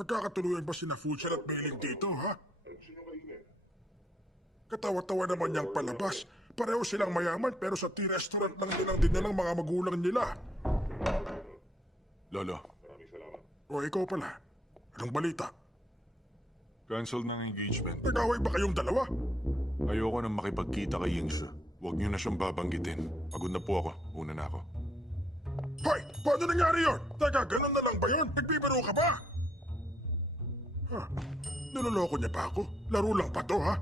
Magkakatuluyan ba sina Fuchsia at Mailing dito, ha? Katawa-tawa naman niyang palabas. Pareho silang mayaman pero sa tea restaurant lang din ang dinalang mga magulang nila. Lolo, O ikaw pala, anong balita? cancel ng engagement. Nag-away ba kayong dalawa? Ayoko nang makipagkita kay Yingsa. Huwag niyo na siyang babanggitin. Pagod na po ako. Una na ako. Hoy! Paano nangyari yun? Teka, ganun na lang ba yun? Nagbibiro ka ba? Ha? Niloloko niya pa ako? Laro lang pa to, ha?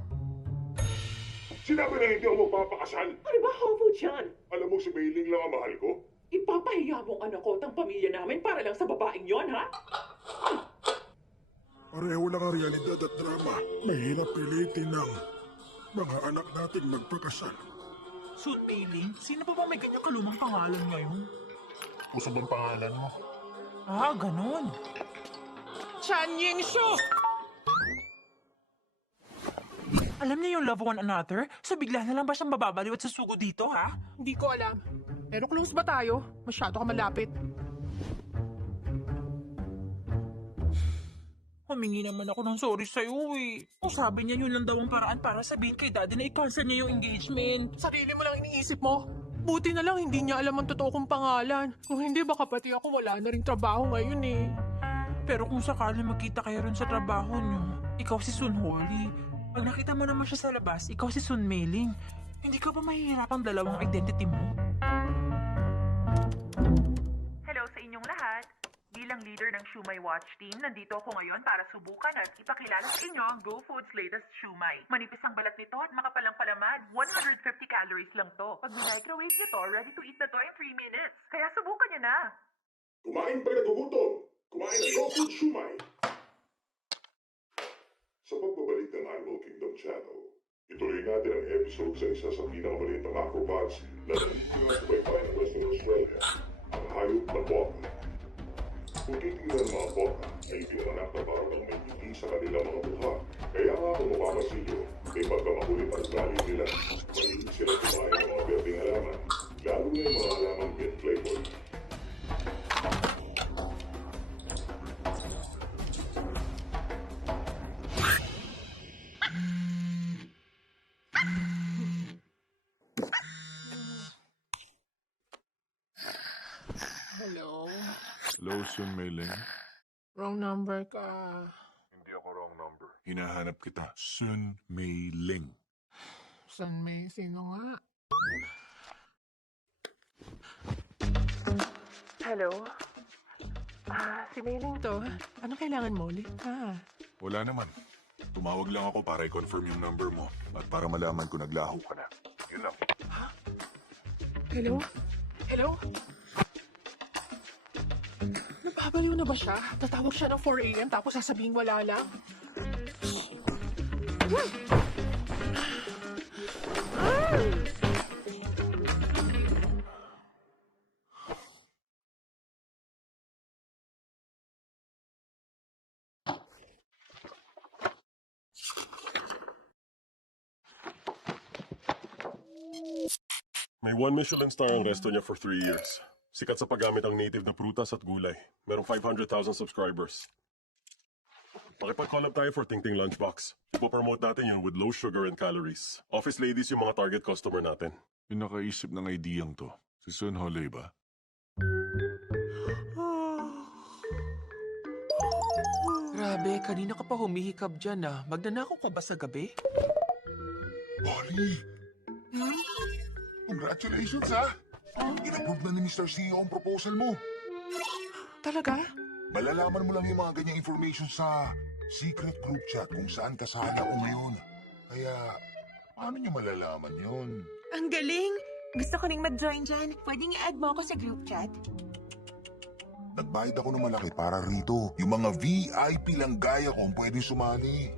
Sinabi na hindi ako magpapakasal. Ano ba, Hofu Chan? Alam mo si Mailing lang ang mahal ko. Ipapahiya mo ang anak ko at ang pamilya namin para lang sa babaeng yon, ha? Pareho lang ang realidad at drama. Mahirap pilitin ng mga anak nating magpakasal. Sun Mailing? Sino pa ba may ganyang kalumang pangalan ngayon? Puso bang pangalan mo? Ah, ganun. Chan Yingshu! Alam niya yung love one another? So bigla na lang ba siyang mababaliw at susugo dito, ha? Hindi ko alam. Pero close ba tayo? Masyado ka malapit. Humingi naman ako ng sorry sa'yo eh. O sabi niya yun lang daw ang paraan para sabihin kay daddy na i-cancel niya yung engagement. Sarili mo lang iniisip mo. Buti na lang hindi niya alam ang totoo kong pangalan. Kung hindi, baka pati ako wala na rin trabaho ngayon eh. Pero kung sakali magkita kayo rin sa trabaho niyo, ikaw si Sun Holly. Pag nakita mo naman siya sa labas, ikaw si Sun Mailing. Hindi ka ba mahihirapang dalawang identity mo? Hello sa inyong lahat. Bilang leader ng Shumai Watch Team, nandito ako ngayon para subukan at ipakilala sa inyo ang Go Foods latest Shumai. Manipis ang balat nito at makapalang palaman. 150 calories lang to. Pag microwave nyo to, ready to eat na to in 3 minutes. Kaya subukan nyo na. Kumain pa nagugutom. Kumain ng Go Food Shumai. Sa pagbabalik ng Animal Kingdom Channel, ituloy natin ang episode sa isa sa pinakamaliit ng acrobats na nandito sa baybayin ng Western Australia, ang hayop na bota. Kung titignan ng mga bota, ay pinanganak na parang may ngiti sa kanilang mga mukha. Kaya nga kung mapapansin nyo, may pagkamakulit ang ugali nila. Mahilig sila kumain ng mga berdeng halaman, lalo na yung mga halaman mint flavor. Hello? Hello, Sun Mailing. Wrong number ka. Hindi ako wrong number. Hinahanap kita. Sun Mailing. San May? Sino nga? Hello? Si Mailing to. Ano kailangan mo ulit? Wala naman. Tumawag lang ako para i-confirm yung number mo at para malaman kung naglaho ka na. Yun lang. Hello? Hello? Nababaliw na ba siya? Tatawag siya ng 4 a.m. tapos sasabihin wala lang? May 1 Michelin star ang resto niya for 3 years. Sikat sa paggamit ng native na prutas at gulay. Merong 500,000 subscribers. Makipag-collab tayo for Ting Ting Lunchbox. Ipopromote natin yun with low sugar and calories. Office ladies yung mga target customer natin. Yung nakaisip ng ideyang to. Si Sun Holly ba? Grabe, kanina ka pa humihikab dyan ah. Magnanakaw ka ba sa gabi? Polly! Congratulations, ha? In-approve na ni Mr. CEO ang proposal mo. Talaga? Malalaman mo lang yung mga ganyang information sa secret group chat kung saan kasama ako ngayon. Kaya, paano niyo malalaman yun? Ang galing! Gusto ko ring mag-join dyan. Pwedeng i-add mo ako sa group chat? Nagbayad ako ng malaki para rito. Yung mga VIP lang gaya ko ang pwedeng sumali.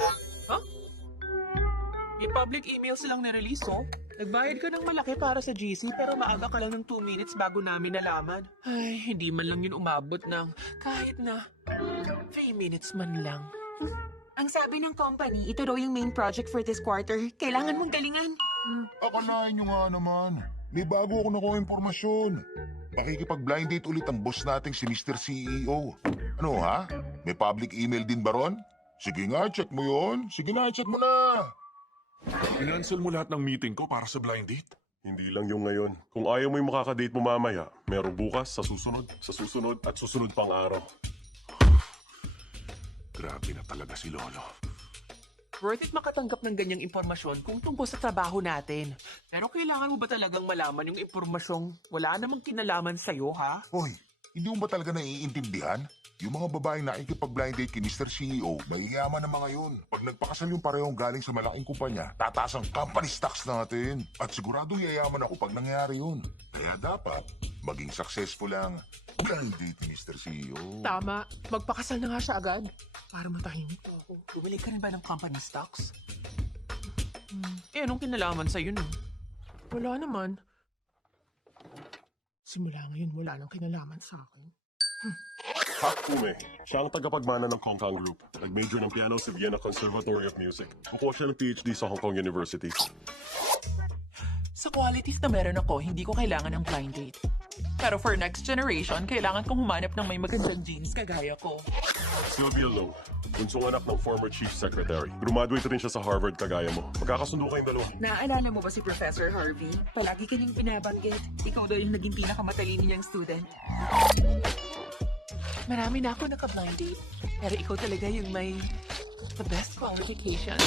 I-public email silang nirelease, oh. Nagbayad ka ng malaki para sa GC pero maaga ka lang ng 2 minutes bago namin nalaman. Ay, hindi man lang yun umabot ng kahit na 3 minutes man lang. Ang sabi ng company, ito raw yung main project for this quarter. Kailangan mong galingan. Akalain nyo nga naman. May bago ako nakuha impormasyon. Makikipag-blind date ulit ang boss nating si Mr. CEO. Ano ha? May public email din ba ron? Sige nga, check mo yon. Sige na, check mo na. Inansel mo lahat ng meeting ko para sa blind date? Hindi lang yung ngayon. Kung ayaw mo yung makakadate mo mamaya, merong bukas, sa susunod, at susunod pang araw. Grabe na talaga si Lolo. Worth it makatanggap ng ganyang impormasyon kung tungkol sa trabaho natin. Pero kailangan mo ba talagang malaman yung impormasyong wala namang kinalaman sa'yo, ha? Hoy, hindi mo ba talaga naiintindihan? Yung mga babaeng nakikipag-blind date kay Mr. CEO, mayayaman na mga yun. Pag nagpakasal yung parehong galing sa malaking kumpanya, tataas ang company stocks natin. At sigurado yayaman ako pag nangyari yun. Kaya dapat, maging successful lang blind date ni Mr. CEO. Tama. Magpakasal na nga siya agad. Para matahimik ako. Bumili ka rin ba ng company stocks? Eh, anong kinalaman sa'yo nun? Wala naman. Simula ngayon, wala nang kinalaman sa akin. Hak Ume, siya ang tagapagmana ng Kongkang Group. Nag-major ng piano sa Vienna Conservatory of Music. Kukuha siya ng PhD sa Hong Kong University. Sa qualities na meron ako, hindi ko kailangan ng blind date. Pero for next generation, kailangan kong humanap ng may magandang genes kagaya ko. Sylvia Lowe, bunsong anak ng former chief secretary. Graduate rin siya sa Harvard kagaya mo. Magkakasundo kayong dalawa. Naaalala mo ba si Professor Harvey? Palagi kanyang binabanggit. Ikaw daw yung naging pinakamatalino niyang student. Marami na ako naka-blind date. Pero ikaw talaga yung may the best qualification.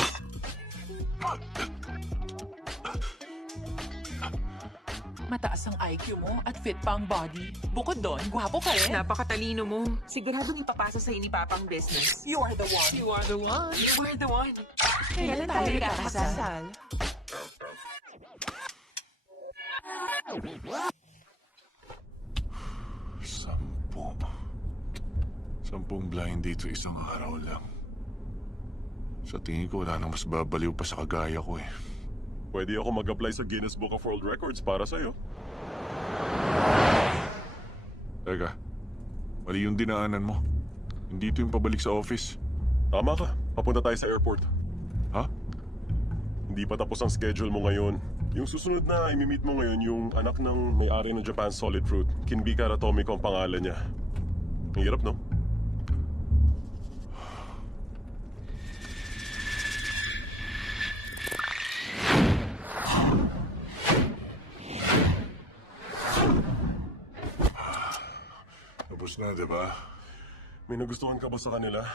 Mataas ang IQ mo at fit pa ang body. Bukod doon, gwapo ka rin. Napakatalino mo. Siguradong ipapasa sa'yo ni Papang business. You are the one. You are the one. You are the one. Kailan tayo kakasal? Sampung blind date sa isang araw lang. Sa tingin ko, wala nang mas babaliw pa sa kagaya ko eh. Pwede ako mag-apply sa Guinness Book of World Records para sa'yo. Teka, mali yung dinaanan mo. Hindi ito yung pabalik sa office. Tama ka, papunta tayo sa airport. Ha? Hindi pa tapos ang schedule mo ngayon. Yung susunod na imi-meet mo ngayon, yung anak ng may-ari ng Japan Solid Fruit. Kinbika Ratomiko ang pangalan niya. Ang hirap, no? Tapos na, di ba? May nagustuhan ka ba sa kanila?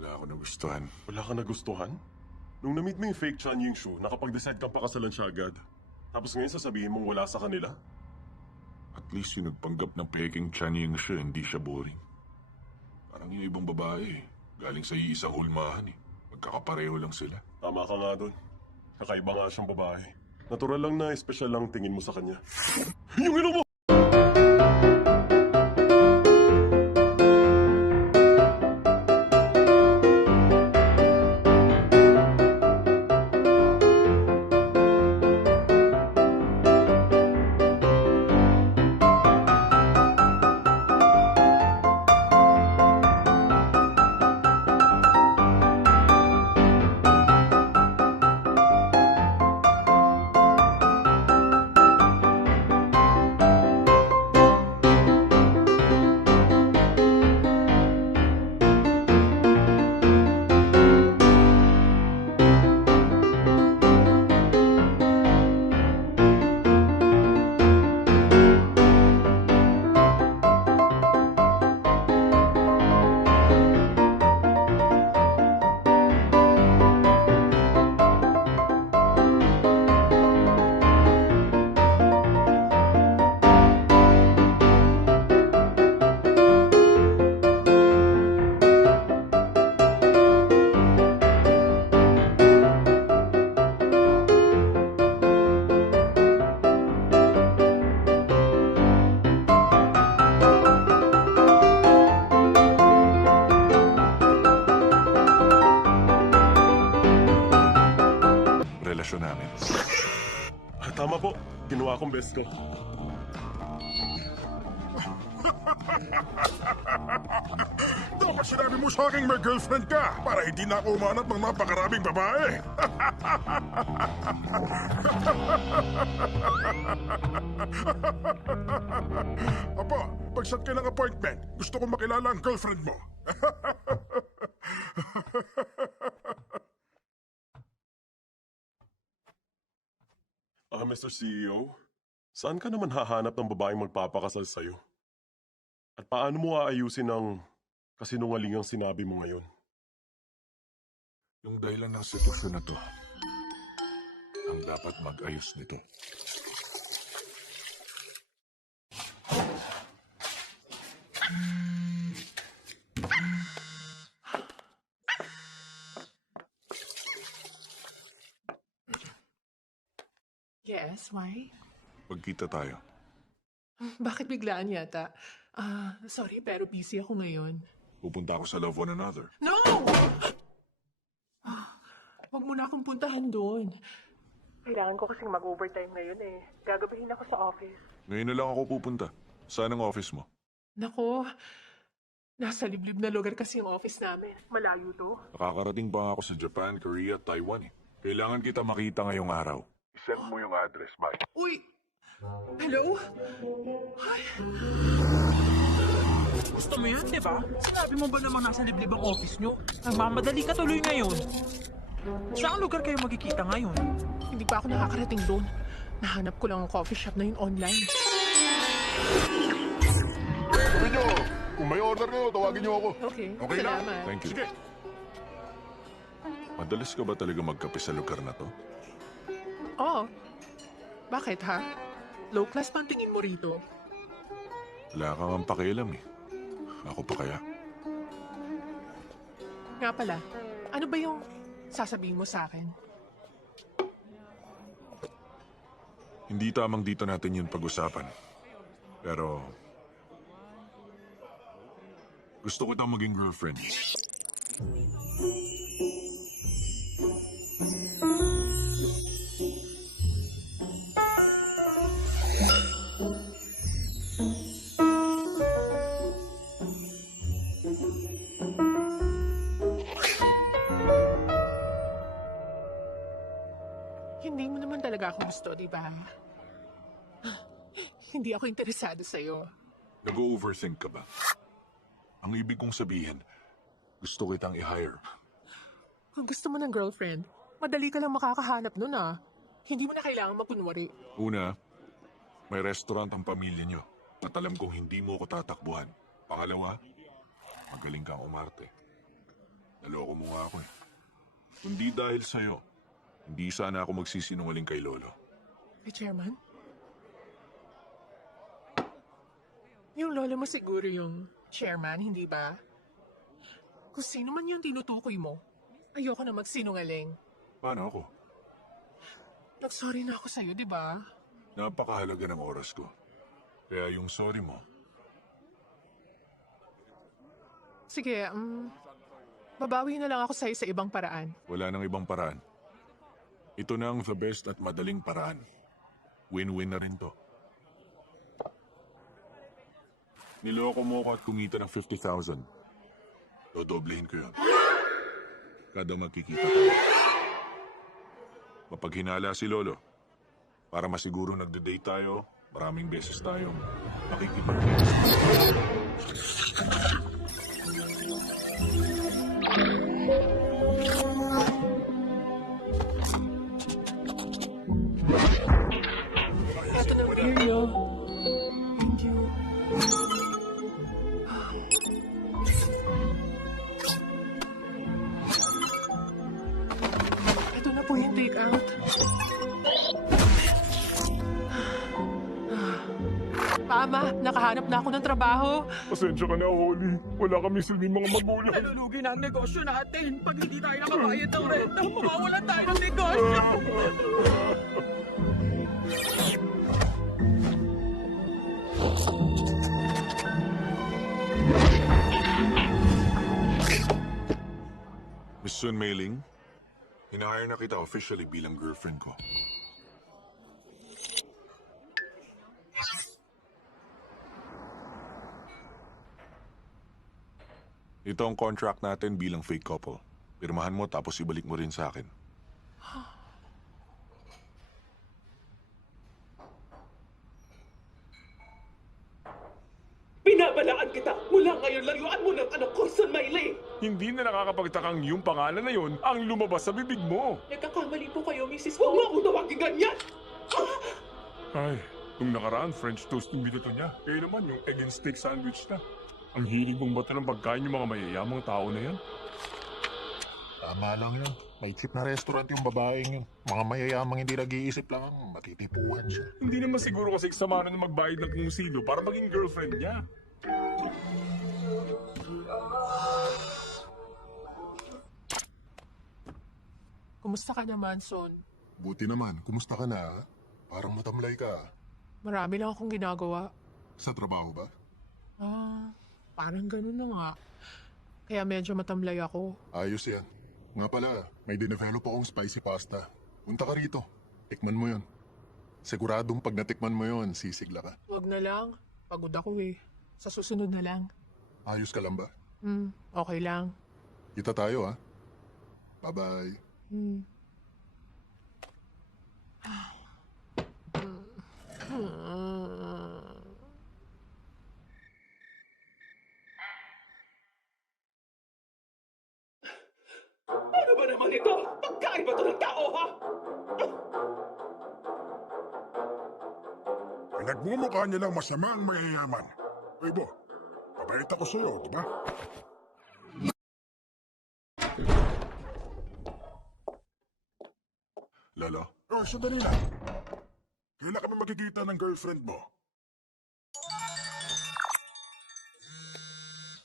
Wala ako nagustuhan. Wala ka nagustuhan? Nung na-meet mo yung fake Chan Yingshu, nakapag-decide kang pakasalan siya agad. Tapos ngayon sasabihin mong wala sa kanila? At least yung nagpanggap ng peking Chan Yingshu, hindi siya boring. Parang yung ibang babae, galing sa iisang hulmahan eh. Magkakapareho lang sila. Tama ka nga doon. Kakaiba nga siyang babae. Natural lang na espesyal lang tingin mo sa kanya. Yung ilong mo! Relasyon namin. Tama po. Kinuha kong best ko. Dapat sinabi mo sa akin may girlfriend ka para hindi na ako umanap ng napakaraming babae. Apa, Mag-set ka ng appointment. Gusto ko makilala ang girlfriend mo. Mr. CEO, saan ka naman hahanap ng babaeng magpapakasal sa'yo? At paano mo aayusin ang kasinungalingang sinabi mo ngayon? Yung dahilan ng sitwasyon na to, ang dapat mag-ayos nito. Yes, why? Pagkita tayo. Bakit biglaan yata? Sorry pero busy ako ngayon. Pupunta ako sa Love One Another. No! Huwag mo na akong puntahan doon. Kailangan ko kasing mag-overtime ngayon eh. Gagabihin ako sa office. Ngayon na lang ako pupunta. Saan ang office mo? Nako, nasa liblib na lugar kasi yung office namin. Malayo to. Nakakarating pa nga ako sa Japan, Korea, at Taiwan eh. Kailangan kita makita ngayong araw. I-send mo yung address, Mike. Uy! Hello? Ay, Gusto mo yan, di ba? Sinabi mo ba namang nasa liblib ang office nyo? Nagmamadali ka tuloy ngayon. Saan lugar kayo magkikita ngayon? hindi pa ako nakakarating doon. Nahanap ko lang ang coffee shop na yun online. Sabi nyo, kung may order nyo, tawagin nyo ako. Okay, Okay lang? salamat. Thank you. Sige. Madalas ka ba talaga magkape sa lugar na to? Oo. Bakit ha? Low class pa ang tingin mo rito. Wala kang ang pakialam eh. Ako pa kaya? Nga pala, ano ba yung sasabihin mo sa akin? Hindi tamang dito natin yun pag-usapan. Pero... gusto ko tang maging girlfriend. Hindi mo naman talaga ako gusto, di ba? Hindi ako interesado sa'yo. Nag-overthink ka ba? Ang ibig kong sabihin, gusto kitang i-hire. Kung gusto mo ng girlfriend, madali ka lang makakahanap nun ah. Hindi mo na kailangan magkunwari. Una, may restaurant ang pamilya nyo. At alam kong hindi mo ko tatakbuhan. Pangalawa, magaling kang umarte. Naloko mo nga ako eh. Kundi dahil sa'yo, hindi sana ako magsisinungaling kay Lolo. Hey, Chairman? Yung lola mo siguro yung chairman, hindi ba? Kung sino man yung tinutukoy mo, ayoko na magsinungaling. Paano ako? Nag-sorry na ako sa'yo, di ba? Napakahalaga ng oras ko. Kaya yung sorry mo, Sige, babawi na lang ako sa'yo sa ibang paraan. wala nang ibang paraan. Ito na ang the best at madaling paraan. Win-win na rin to. Niloko mo ko at kumita ng 50,000. Dodoblehin ko yun. Kada magkikita tayo. Mapag hinala si Lolo, para masiguro nagde-date tayo, maraming beses tayong makikipag-date. Ito na ang beer nyo. Thank you. Ito na po yung take-out. Mama, nakahanap na ako ng trabaho. Pasensya ka na, Holly. Wala kami silbing mga magulang. Nalulugi na ang negosyo natin. Pag hindi tayo nakabayad ng renta, mawawalan tayo ng negosyo. Miss Sun Mei-ling, hinahire na kita officially bilang girlfriend ko. Ito ang contract natin bilang fake couple. Pirmahan mo tapos ibalik mo rin sa akin. Tinawagan kita. Mula ngayon, layuan mo ng anak ko, Son Maylay. Hindi na nakakapagtakang yung pangalan na yon ang lumabas sa bibig mo. Nagkakamali po kayo, Mrs. Huwag mo akong tawagin ganyan! Ay, nung nakaraan, French toast yung binato niya. Eh naman, yung egg and steak sandwich na. Ang hilig mong bata ng pagkain yung mga mayayamang tao na yan. Tama lang yun. May cheap na restaurant yung babaeng yun. Mga mayayamang hindi nag-iisip lang ang matitipuhan siya. Hindi naman siguro kasi kasama na magbayad ng kung sino para maging girlfriend niya. Kumusta ka naman, Son? Buti naman, kumusta ka na? Parang matamlay ka. Marami lang akong ginagawa. Sa trabaho ba? Parang ganun na nga. Kaya medyo matamlay ako. Ayos yan. Nga pala, may dinevelop akong spicy pasta. Punta ka rito. Tikman mo yon. Siguradong pag natikman mo yon, sisigla ka. Wag na lang. Pagod ako eh. Sa susunod na lang. Ayos ka lang ba? Okay lang. Kita tayo ha. Bye-bye. Ano ba naman ito? Pagkain ba ito ng tao, ha? Pinagmumukha niya lang masama ang mayayaman. Ay bo, mabait ako sa'yo, di ba? Lolo? Oh, sandali lang. Kailan kami magkikita ng girlfriend mo?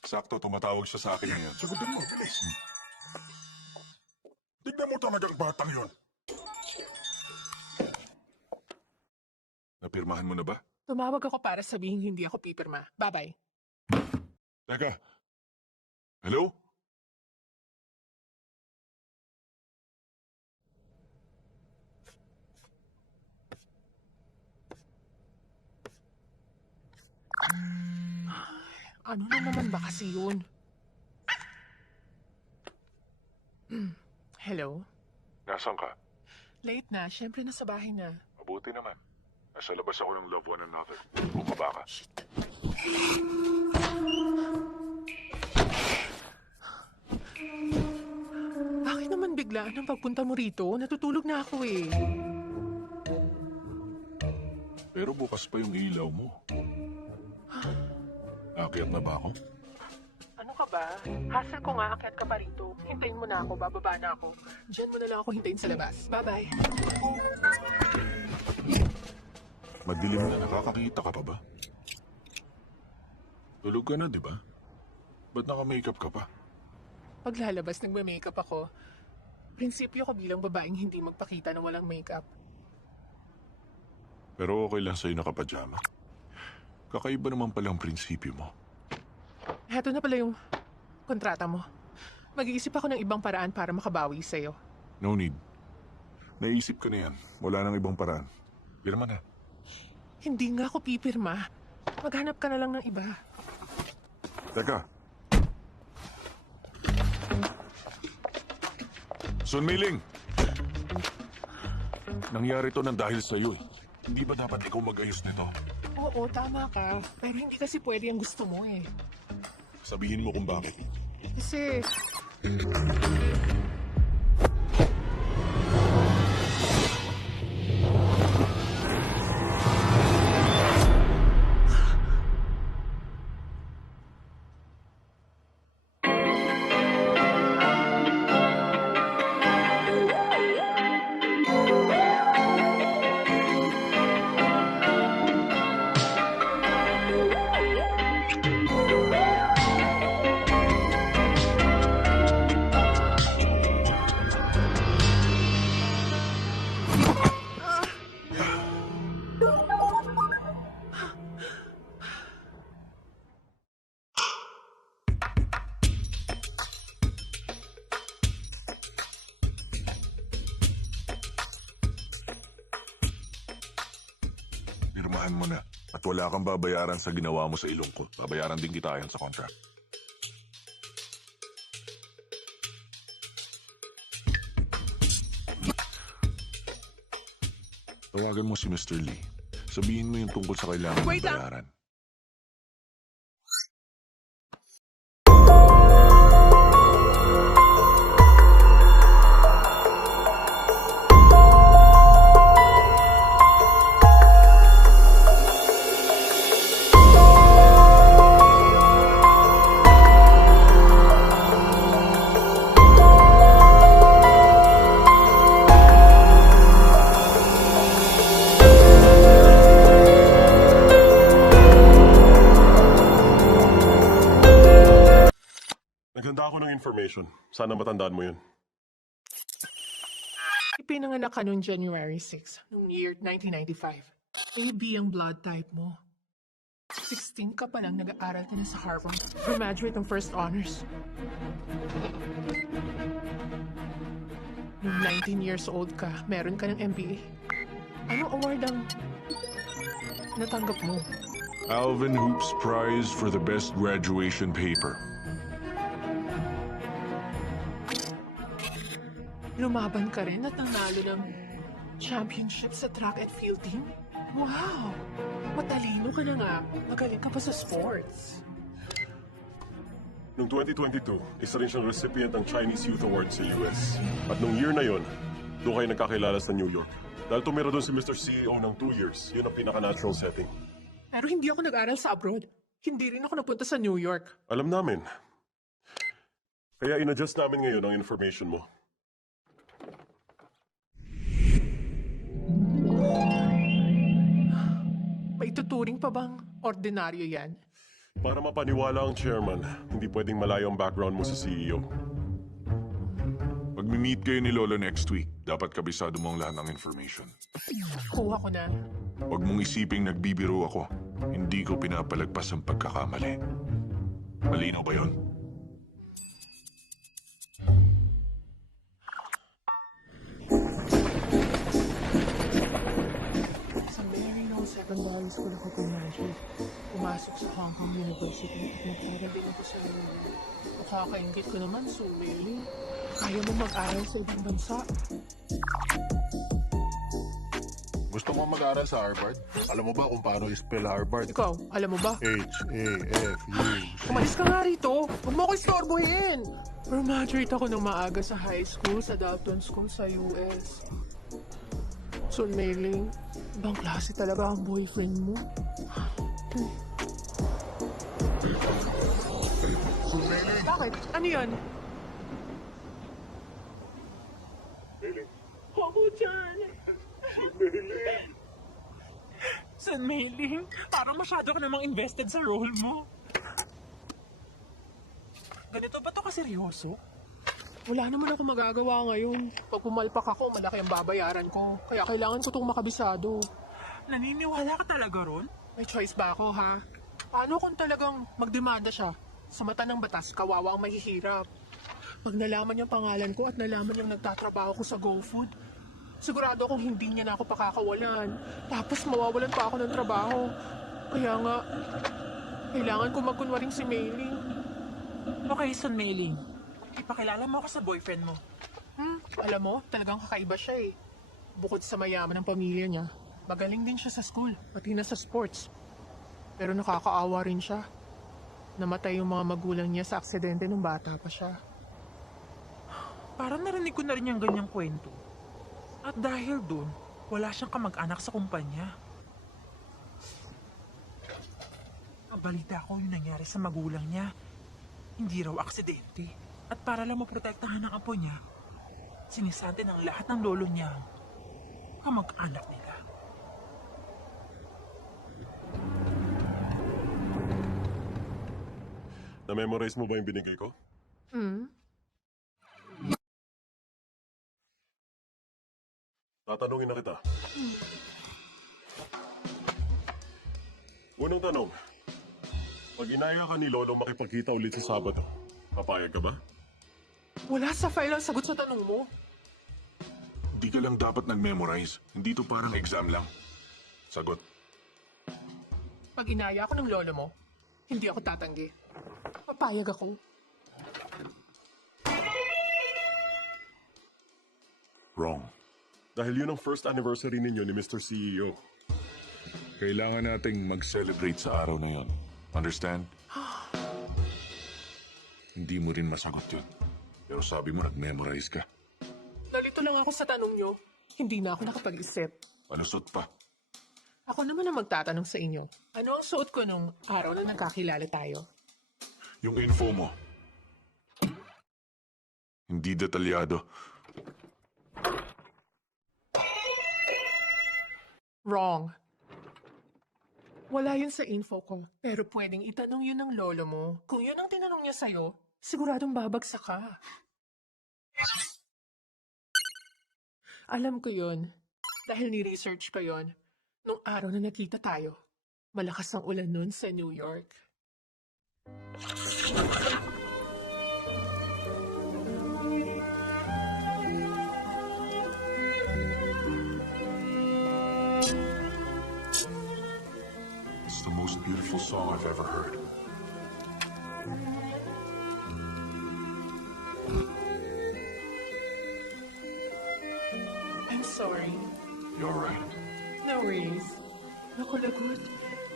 Sakto, tumatawag siya sa akin ngayon. Sagutin mo, bilis. Tignan mo talagang batang yon. Napirmahan mo na ba? Tumawag ako para sabihin hindi ako pipirma. Bye-bye. Teka. Hello? Ano na naman ba kasi yun? Hello? Nasaan ka? Late na. Siyempre nasa bahay na. Mabuti naman. Nasa labas ako ng love one another. Bumaba ka. Bakit naman biglaan ang pagpunta mo rito? Natutulog na ako eh. Pero bukas pa yung ilaw mo. Akyat na ba ako? Ano ka ba? Hassle ko nga, akyat ka pa rito. Hintayin mo na ako, bababa na ako. Diyan mo na lang ako hintayin sa labas. Bye-bye. Madilim na, nakakakita ka pa ba? Tulog ka na, di ba? Ba't naka-makeup ka pa? Pag lalabas, nagme-makeup ako. Prinsipyo ko bilang babaeng hindi magpakita na walang makeup. Pero okay lang sa'yo nakapajama. Kakaiba naman palang prinsipyo mo. Heto na pala yung kontrata mo. Mag-iisip ako ng ibang paraan para makabawi sa'yo. No need. Naisip ko na yan. Wala nang ibang paraan. Pirma na. Hindi nga ako pipirma. Maghanap ka na lang ng iba. Teka. Sun Miling! Nangyari to nang dahil sa'yo eh. Hindi ba dapat ikaw mag-ayos nito? Oo, tama ka. Pero hindi kasi pwede ang gusto mo eh. Sabihin mo kung bakit. Kasi... Pirmahan mo na. At wala kang babayaran sa ginawa mo sa ilong ko. Babayaran din kita ayon sa contract. Tawagan mo si Mr. Lee. Sabihin mo yung tungkol sa kailangan Wait lang. bayaran. information. Sana matandaan mo yun. Ipinanganak ka noong January 6, noong year 1995. AB ang blood type mo. 16 ka pa lang nag-aaral ka na sa Harvard. Graduate ng first honors. Nung 19 years old ka, meron ka ng MBA. Anong award ang natanggap mo? Alvin Hoops Prize for the best graduation paper. Lumaban ka rin at nanalo ng championship sa track and field team? Wow! Matalino ka na nga. Magaling ka pa sa sports. Noong 2022, isa rin siyang recipient ng Chinese Youth Award sa US. At nung year na yon, doon kayo nagkakilala sa New York. Dahil tumira doon si Mr. CEO ng 2 years, yun ang pinaka-natural setting. Pero hindi ako nag-aral sa abroad. Hindi rin ako napunta sa New York. Alam namin. Kaya in-adjust namin ngayon ang information mo. May tuturing pa bang ordinaryo yan? Para mapaniwala ang chairman, hindi pwedeng malayo ang background mo sa CEO. Pag-meet kayo ni Lolo next week, dapat kabisado mo ang lahat ng information. Kuha ko na. Huwag mong isiping nagbibiro ako. Hindi ko pinapalagpas ang pagkakamali. Malinaw ba yun? Sa Maryknoll Secondary School ako graduate. Pumasok sa Hong Kong University at nag-aral din ako sa London. Nakakaingit ko naman, Sumeli. Kaya mo mag-aral sa ibang bansa. Gusto mo mag-aral sa Harvard? Alam mo ba kung paano i-spell Harvard? Ikaw, alam mo ba? H-A-F-U. Umalis ka nga rito. Huwag mo ko istorbohin. Graduate ako ng maaga sa high school sa Dalton School sa US. So, Mailing, ibang klase talaga ang boyfriend mo. Bakit? Ano yan? Ako dyan. San Mailing, parang masyado ka namang invested sa role mo. Ganito ba to kaseryoso? Wala naman ako magagawa ngayon. Pag pumalpak ako, malaki ang babayaran ko. Kaya kailangan ko itong makabisado. Naniniwala ka talaga ron? May choice ba ako, ha? Paano kung talagang magdemanda siya? Sa mata ng batas, kawawa ang mahihirap. Pag nalaman niyang pangalan ko at nalaman niyang nagtatrabaho ko sa GoFood, sigurado akong hindi niya na ako pakakawalan. Tapos mawawalan pa ako ng trabaho. Kaya nga, kailangan ko magkunwaring si Mailing. Okay, San Mailing. Ipakilala mo ako sa boyfriend mo. Alam mo, talagang kakaiba siya eh. Bukod sa mayaman ng pamilya niya, magaling din siya sa school, pati na sa sports. Pero nakakaawa rin siya. Namatay yung mga magulang niya sa aksidente nung bata pa siya. Parang narinig ko na rin yung ganyang kwento. At dahil dun, wala siyang kamag-anak sa kumpanya. Ang balita ko yung nangyari sa magulang niya. Hindi raw aksidente. At para lang maprotektahan ang apo niya, sinisante ng lahat ng lolo niya kamag-anak nila. Na-memorize mo ba yung binigay ko? Tatanungin na kita. Unang tanong. Pag inaya ka ni Lolo makipagkita ulit sa Sabado, papayag ka ba? Wala sa file ang sagot sa tanong mo. Hindi ka lang dapat nag-memorize. Hindi to parang exam lang. Sagot. Pag inaya ako ng lolo mo, hindi ako tatanggi. Papayag ako. Wrong. Dahil yun ang first anniversary ninyo ni Mr. CEO. Kailangan nating mag-celebrate sa araw na yon. Understand? Hindi mo rin masagot yun. Pero sabi mo nag-memorize ka. Nalito lang ako sa tanong nyo. Hindi na ako nakapag-isip. Palusot pa. Ako naman ang magtatanong sa inyo. Ano ang suot ko nung araw na nagkakilala tayo? Yung info mo. Hindi detalyado. Wrong. Wala yun sa info ko. Pero pwedeng itanong yun ng lolo mo. Kung yun ang tinanong niya sa'yo, Siguradong babagsak ka. Alam ko yon. Dahil ni-research ko yon. Nung araw na nakita tayo, malakas ang ulan nun sa New York. It's the most beautiful song I've ever heard. I'm sorry. You're right. No worries. Naku, lagot.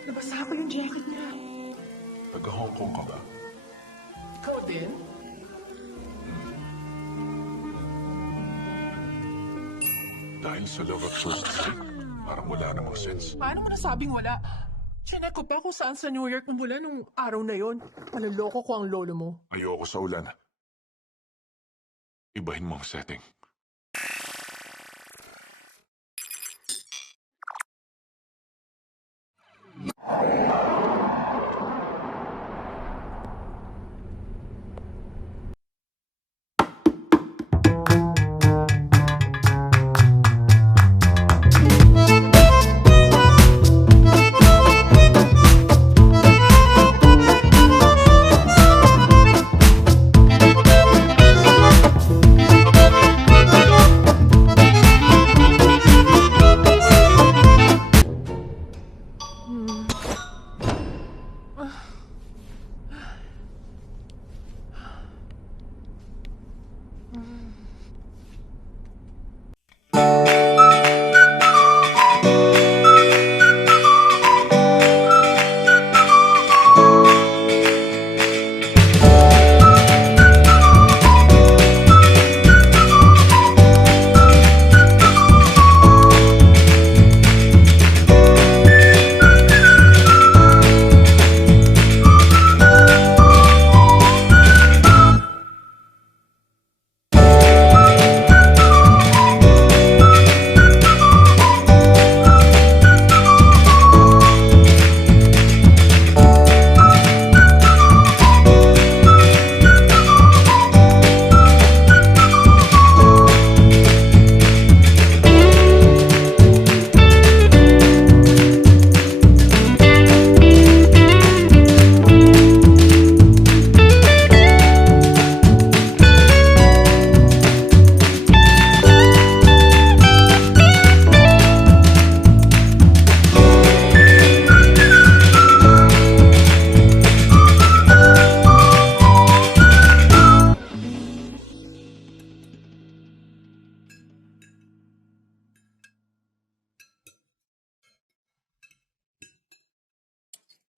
Nabasa ko yung jacket niya. Taga-Hong Kong ka ba? Ikaw din? Dahil sa love at first sight, parang wala namang sense. Paano mo nasabing wala? Chinek ko pa kung saan sa New York mula nung araw na yon. Palaloko ko ang lolo mo. Ayoko sa ulan. Ibahin mo ang setting.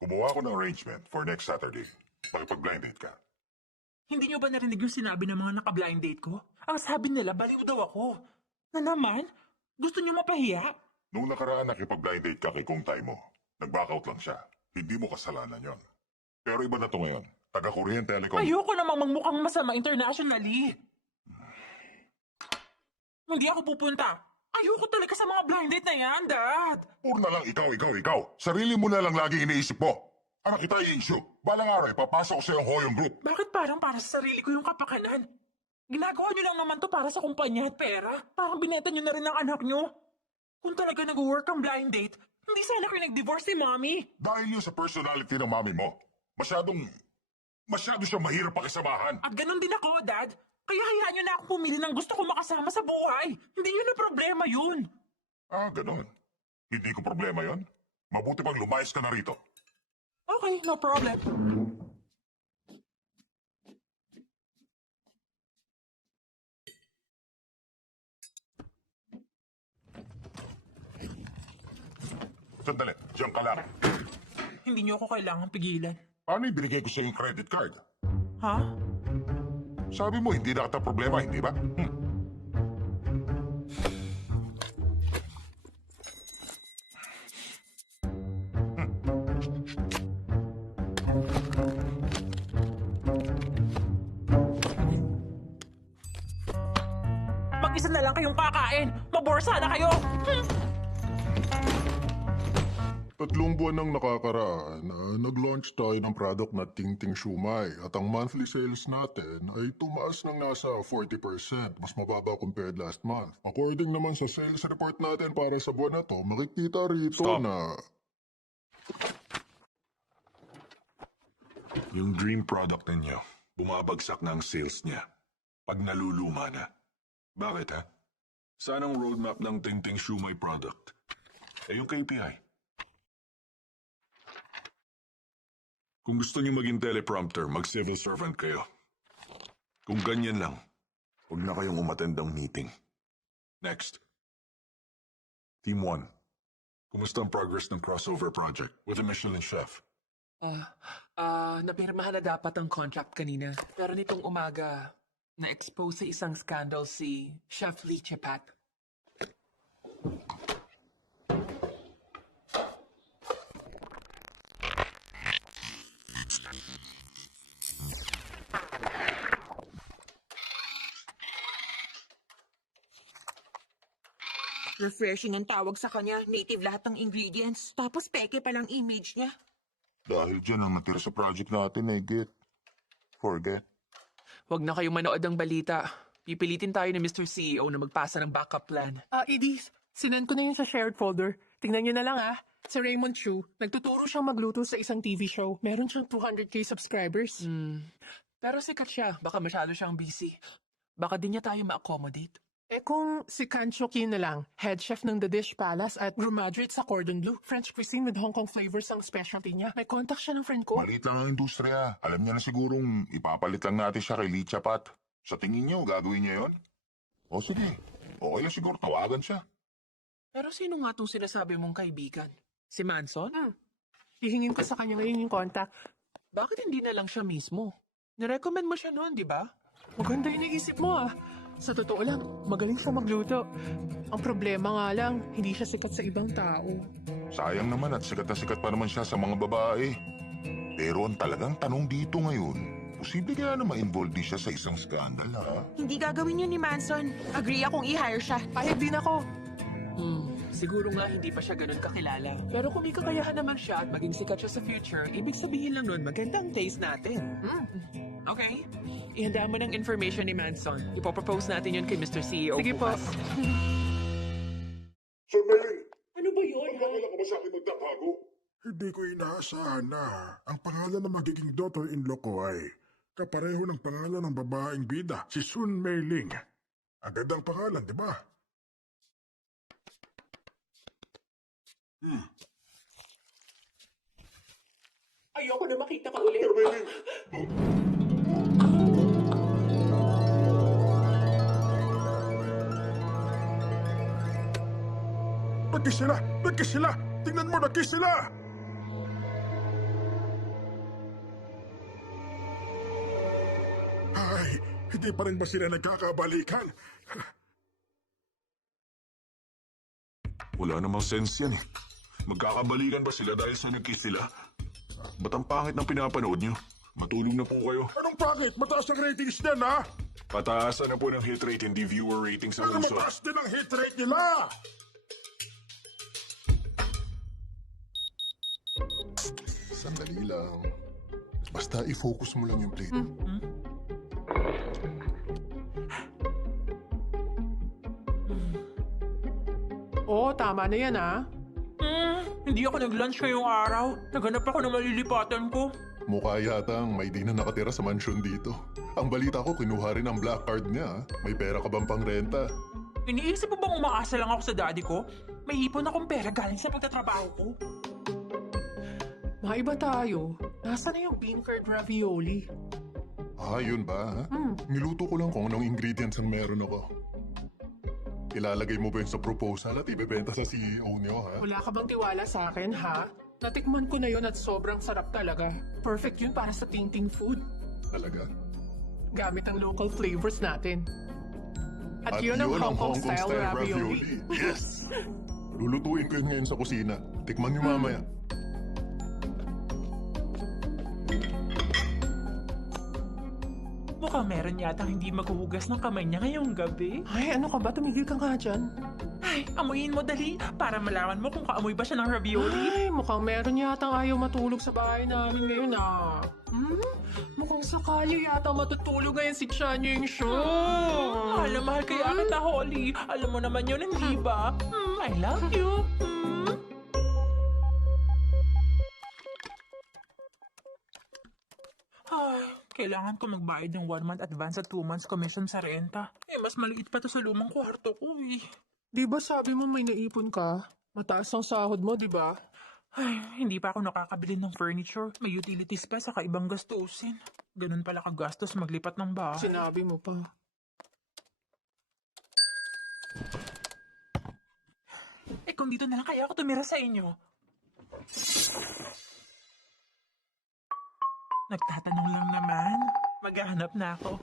Gumawa ako ng arrangement for next Saturday. Pakipag-blind date ka. Hindi nyo ba narinig yung sinabi ng mga naka-blind date ko? Ang sabi nila, baliw daw ako. Na naman? Gusto nyo mapahiya? Nung nakaraan nakipag-blind date ka kay Kung Tay mo, nag-backout lang siya. Hindi mo kasalanan yon. Pero iba na to ngayon. Taga-Korean Telecom. Ayoko namang magmukhang masama internationally. Hindi ako pupunta. Ayoko talaga sa mga blind date na yan, Dad. Puro na lang ikaw. Sarili mo na lang lagi iniisip mo. Anak kita i-issue. Balang araw, papasok ko sa iyong Hoyong Group. Bakit parang para sa sarili ko yung kapakanan? Ginagawa nyo lang naman to para sa kumpanya at pera. Parang bineta nyo na rin ang anak nyo. Kung talaga nag-work ang blind date, hindi sana kayo nag-divorce si Mommy. Dahil yun sa personality ng mami mo. Masyado siyang mahirap pakisamahan. At ganun din ako, Dad. Kaya hayaan nyo na ako pumili ng gusto ko makasama sa buhay. Hindi nyo na problema yun. Ah, ganun. Hindi ko problema yon. Mabuti pang lumayas ka na rito. Okay, no problem. Sandali, diyan ka lang. Hindi nyo ako kailangan pigilan. Paano yung binigay ko sa yung credit card? Ha? Sabi mo, hindi na kita problema, hindi ba? Mag-isa na lang kayong kakain. Maborsa na kayo. 3 buwan nang nakakaraan na nag-launch tayo ng product na Ting Ting Shumai at ang monthly sales natin ay tumaas ng nasa 40%, mas mababa compared last month. According naman sa sales report natin para sa buwan na to, makikita rito Stop. na... Yung dream product ninyo, bumabagsak na ang sales niya pag naluluma na. Bakit ha? Saan ang roadmap ng Ting Ting Shumai product? Eh yung KPI. Kung gusto niyo maging teleprompter, mag-civil servant kayo. Kung ganyan lang, huwag na kayong umattend ng meeting. Next. Team 1. Kumusta ang progress ng crossover project with the Michelin chef? Napirmahan na dapat ang contract kanina. Pero nitong umaga, na-expose sa isang scandal si Chef Lee Chipat. Refreshing ang tawag sa kanya. Native lahat ng ingredients. Tapos peke pa lang image niya. Dahil dyan ang natira sa project natin ay forget. Huwag na kayong manood ng balita. Pipilitin tayo ni Mr. CEO na magpasa ng backup plan. Edis, sinend ko na yun sa shared folder. Tingnan nyo na lang Si Raymond Chu, nagtuturo siyang magluto sa isang TV show. Meron siyang 200k subscribers. Pero sikat siya. Baka masyado siyang busy. Baka din niya tayo ma-accommodate. Kung si Kancho Kim na lang, head chef ng The Dish Palace at graduate sa Cordon Bleu, French cuisine with Hong Kong flavors ang specialty niya. May contact siya ng friend ko. Maliit lang ang industriya. Alam niya na sigurong ipapalit lang natin siya kay Lee Chapat. Sa tingin niyo, gagawin niya yon? O sige, okay lang siguro tawagan siya. Pero sino nga itong sinasabi mong kaibigan? Si Manson? Hihingin ko sa kanya ngayon yung contact. Bakit hindi na lang siya mismo? Nirecommend mo siya noon, di ba? Maganda yung naisip mo Sa totoo lang, magaling siya magluto. Ang problema nga lang, hindi siya sikat sa ibang tao. Sayang naman at sikat na sikat pa naman siya sa mga babae. Pero ang talagang tanong dito ngayon, posible kaya na ma-involve din siya sa isang skandal, ha? Hindi gagawin yun ni Manson. Agree akong i-hire siya. Pahig din ako. Siguro nga hindi pa siya ganun kakilala. Pero kung may kakayahan naman siya at maging sikat siya sa future, ibig sabihin lang nun magandang taste natin. Okay? Ihanda mo ng information ni Manson. Ipopropose natin yun kay Mr. CEO Sige po. bukas. Sir Mary, Ano ba yun? wala ka ba sa akin magtatago? Hindi ko inaasahan na ang pangalan ng magiging daughter-in-law ko ay kapareho ng pangalan ng babaeng bida, si Sun Mei Ling. Agad ang pangalan, di ba? Ayoko na makita ka ulit. Sir Mei Ling! Nag-kiss sila! Nag-kiss sila! Tingnan mo, nag-kiss sila! Ay, hindi pa rin ba sila nagkakabalikan? Wala namang sense yan eh. Magkakabalikan ba sila dahil sa nag-kiss sila? Ba't ang pangit ng pinapanood nyo? Matulog na po kayo. Anong bakit? Mataas ang ratings niyan, ha? Pataasan na po ng hit rate, hindi viewer rating sa Pero uso. mataas din ang hit rate nila! Sandali lang. Basta i-focus mo lang yung plate. Oo, tama na yan Hindi ako nag-lunch ngayong araw. Naghanap ako ng malilipatan ko. Mukha yatang may di na nakatira sa mansyon dito. Ang balita ko, kinuha rin ang black card niya. May pera ka bang pangrenta? Iniisip mo bang umaasa lang ako sa daddy ko? May ipon akong pera galing sa pagtatrabaho ko. Mga iba tayo. Nasaan na yung bean curd ravioli? Yun ba? Niluto ko lang kung anong ingredients ang meron ako. Ilalagay mo ba yun sa proposal at ibebenta sa CEO niyo, ha? Wala ka bang tiwala sa akin, ha? Natikman ko na yon at sobrang sarap talaga. Perfect yun para sa Ting Ting food. Talaga. Gamit ang local flavors natin. At yun ang Hong Kong style ravioli. Yes! Lulutuin ko yun ngayon sa kusina. Tikman niyo mamaya. Mukhang meron yata hindi maghuhugas ng kamay niya ngayong gabi. Ay, ano ka ba? Tumigil ka nga dyan. Ay, amuyin mo dali para malaman mo kung kaamoy ba siya ng ravioli. Ay, mukhang meron yatang ayaw matulog sa bahay namin ngayon ah. Mukhang sakali yata matutulog ngayon si Chanying Show. Mahal na mahal kaya kita, Holly. Alam mo naman yun, hindi ba? I love you. Ay, kailangan ko magbayad ng 1 month advance at 2 months commission sa renta. Mas maliit pa to sa lumang kwarto ko eh. Di ba sabi mo may naipon ka? Mataas ang sahod mo, di ba? Ay, hindi pa ako nakakabili ng furniture. May utilities pa sa ibang gastusin. Ganun pala kagastos maglipat ng bahay. Sinabi mo pa. Kung dito na lang kaya ako tumira sa inyo. Nagtatanong lang naman. Maghahanap na ako.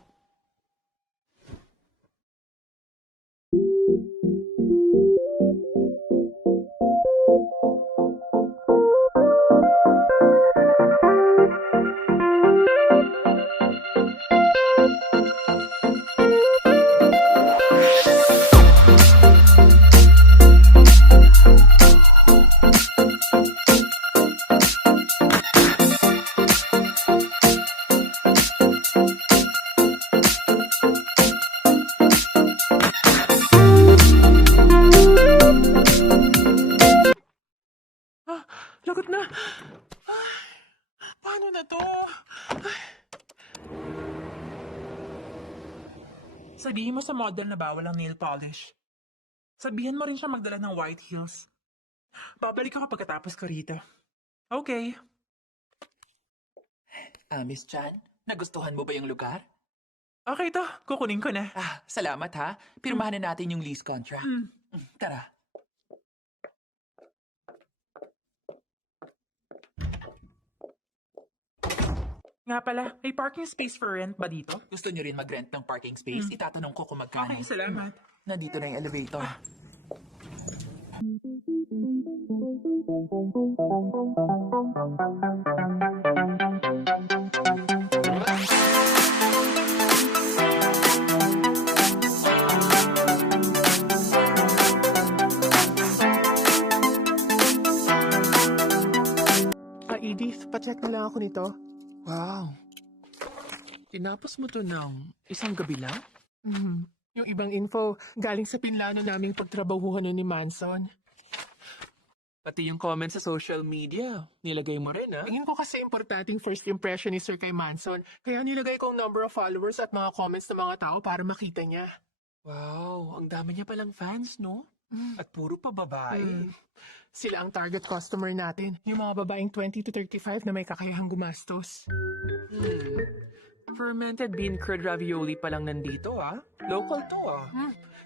Lagot na. Ay, paano na to? Ay. Sabihin mo sa model na bawal ang nail polish. Sabihan mo rin siya magdala ng white heels. Babalik ako pagkatapos ko rito. Okay. Miss Chan, nagustuhan mo ba yung lugar? Okay to, kukunin ko na. Salamat ha. Pirmahan na natin yung lease contract. Tara. Nga pala, may parking space for rent ba dito? Gusto nyo rin mag-rent ng parking space? Itatanong ko kung magkano. Okay, salamat. Nandito na yung elevator. Edith, pacheck na lang ako nito. Wow. Tinapos mo to ng isang gabi lang? Yung ibang info, galing sa pinlano naming pagtrabahuhan nun ni Manson. Pati yung comments sa social media, nilagay mo rin, ha? Tingin ko kasi importanteng first impression ni Sir kay Manson, kaya nilagay ko ang number of followers at mga comments ng mga tao para makita niya. Wow, ang dami niya palang fans, no? At puro pa babae. Sila ang target customer natin, yung mga babaeng 20 to 35 na may kakayahang gumastos. Fermented bean curd ravioli pa lang nandito, ha? Local to,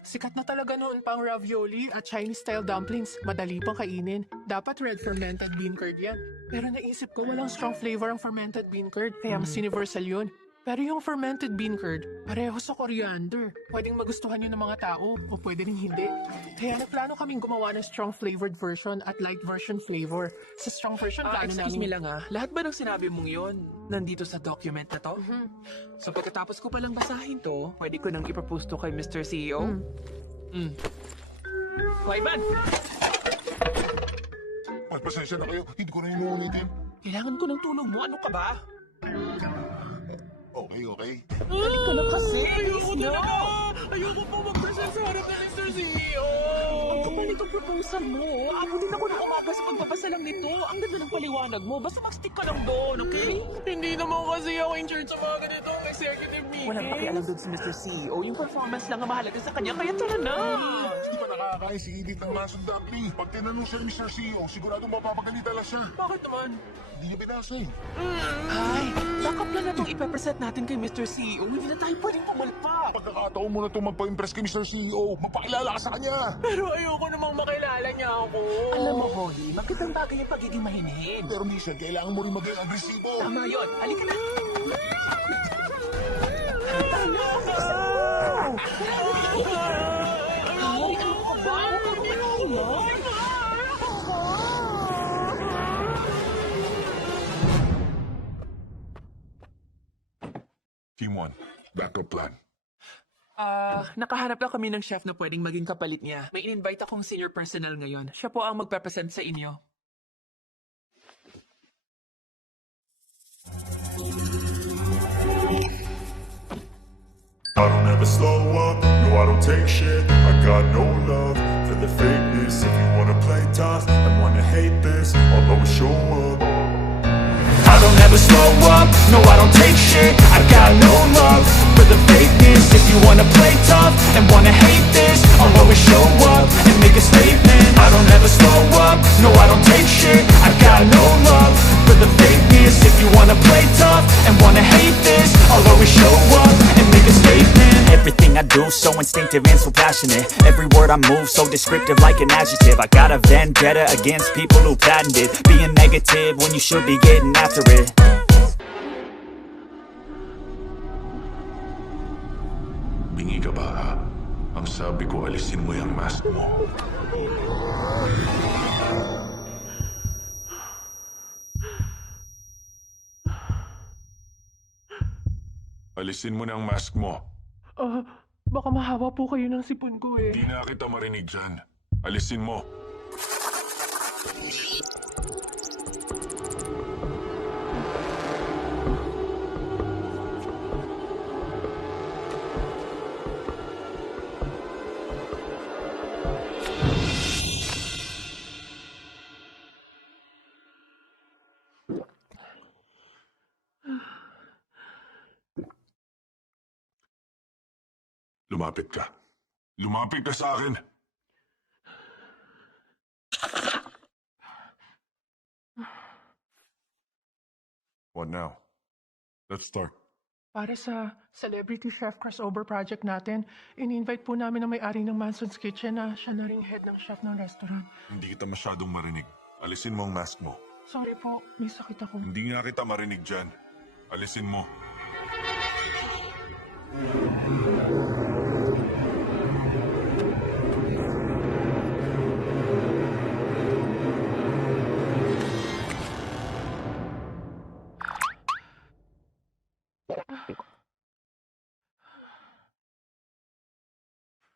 Sikat na talaga noon pang ravioli at Chinese-style dumplings. Madali pang kainin. Dapat red fermented bean curd yan. Pero naisip ko walang strong flavor ang fermented bean curd, kaya mas universal yun. Pero yung fermented bean curd, pareho sa coriander. Pwedeng magustuhan yun ng mga tao, o pwede rin hindi. Kaya nagplano kaming gumawa ng strong flavored version at light version flavor. Sa strong version, plano excuse namin... me lang, lahat ba ng sinabi mong yon nandito sa document na to? So pagkatapos ko palang basahin to, pwede ko nang ipropose to kay Mr. CEO? Ivan! Pasensya na kayo, hindi ko na inuulitin. Kailangan ko ng tulong mo, ano ka ba? Okay. Ka na kasi! Ayoko talaga! Ayoko pa mag-present sa harap ng Mr. CEO! Ang kapal nitong proposal mo. Abutin ako ng umaga sa pagbabasa lang nito. Ang ganda ng paliwanag mo. Basta mag-stick ka lang doon, okay? Hindi naman kasi ako in charge sa mga ganitong executive meeting. Walang pakialam doon si Mr. CEO. Yung performance lang ang mahalaga sa kanya. Kaya tara na! Hindi pa nakakakain si Edith ng masong dumpling. Pag tinanong siya ni Mr. CEO, siguradong mapapagalitan lang siya. Bakit naman? Hindi niya binasa eh. Ay, backup na itong ipapresent natin kay Mr. CEO. Hindi na tayo pwedeng pumalpak. Pagkakataon mo na itong magpa-impress kay Mr. CEO, magpakilala ka sa kanya. Pero ayoko namang makilala niya ako. Alam mo, Holly, magandang bagay yung pagiging mahinhin. Pero minsan, kailangan mo rin maging agresibo. Tama yun. Halika na. Ay, ano ka ba? Team 1, backup plan. Nakahanap lang kami ng chef na pwedeng maging kapalit niya. May in-invite akong senior personnel ngayon. Siya po ang magpe-present sa inyo. I don't ever slow up, no I don't take shit. I got no love for the fakeness. If you wanna play tough and wanna hate this, I'll always show up. I don't ever slow up, no I don't take shit. I got no love for the fakeness. If you wanna play tough and wanna hate this, I'll always show up and make a statement. I don't ever slow up, no I don't take shit. I got no love for the fakeness. If you wanna play tough and wanna hate this, I'll always show up and make a statement. Everything I do so instinctive and so passionate. Every word I move so descriptive like an adjective. I got a vendetta against people who patented being negative when you should be getting after it. Bingi ka ba, ha? Ang sabi ko, alisin mo yung mask mo. Alisin mo na ang mask mo. Baka mahawa po kayo ng sipon ko eh. Di na kita marinig dyan. Alisin mo. Lumapit ka. Lumapit ka sa akin. What now? Let's start. Para sa Celebrity Chef Crossover Project natin, in-invite po namin ang may-ari ng Manson's Kitchen na siya na ring head ng chef ng restaurant. Hindi kita masyadong marinig. Alisin mo ang mask mo. Sorry po, may sakit ako. Hindi nga kita marinig dyan. Alisin mo.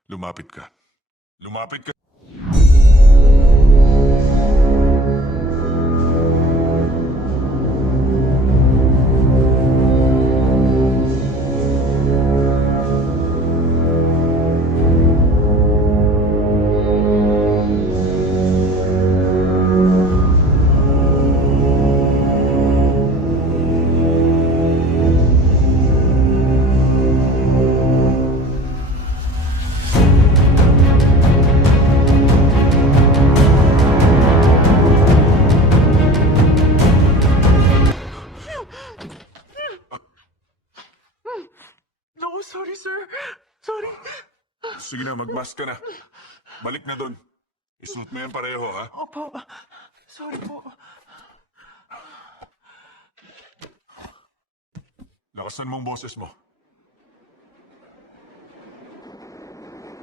Lumapit ka. Lumapit ka. No, sorry sir. Sorry. Sige na, mag-mask ka na. Balik na doon. Isuot mo yan pareho, ha? Opo, sorry po. Lakasan mo ang boses mo.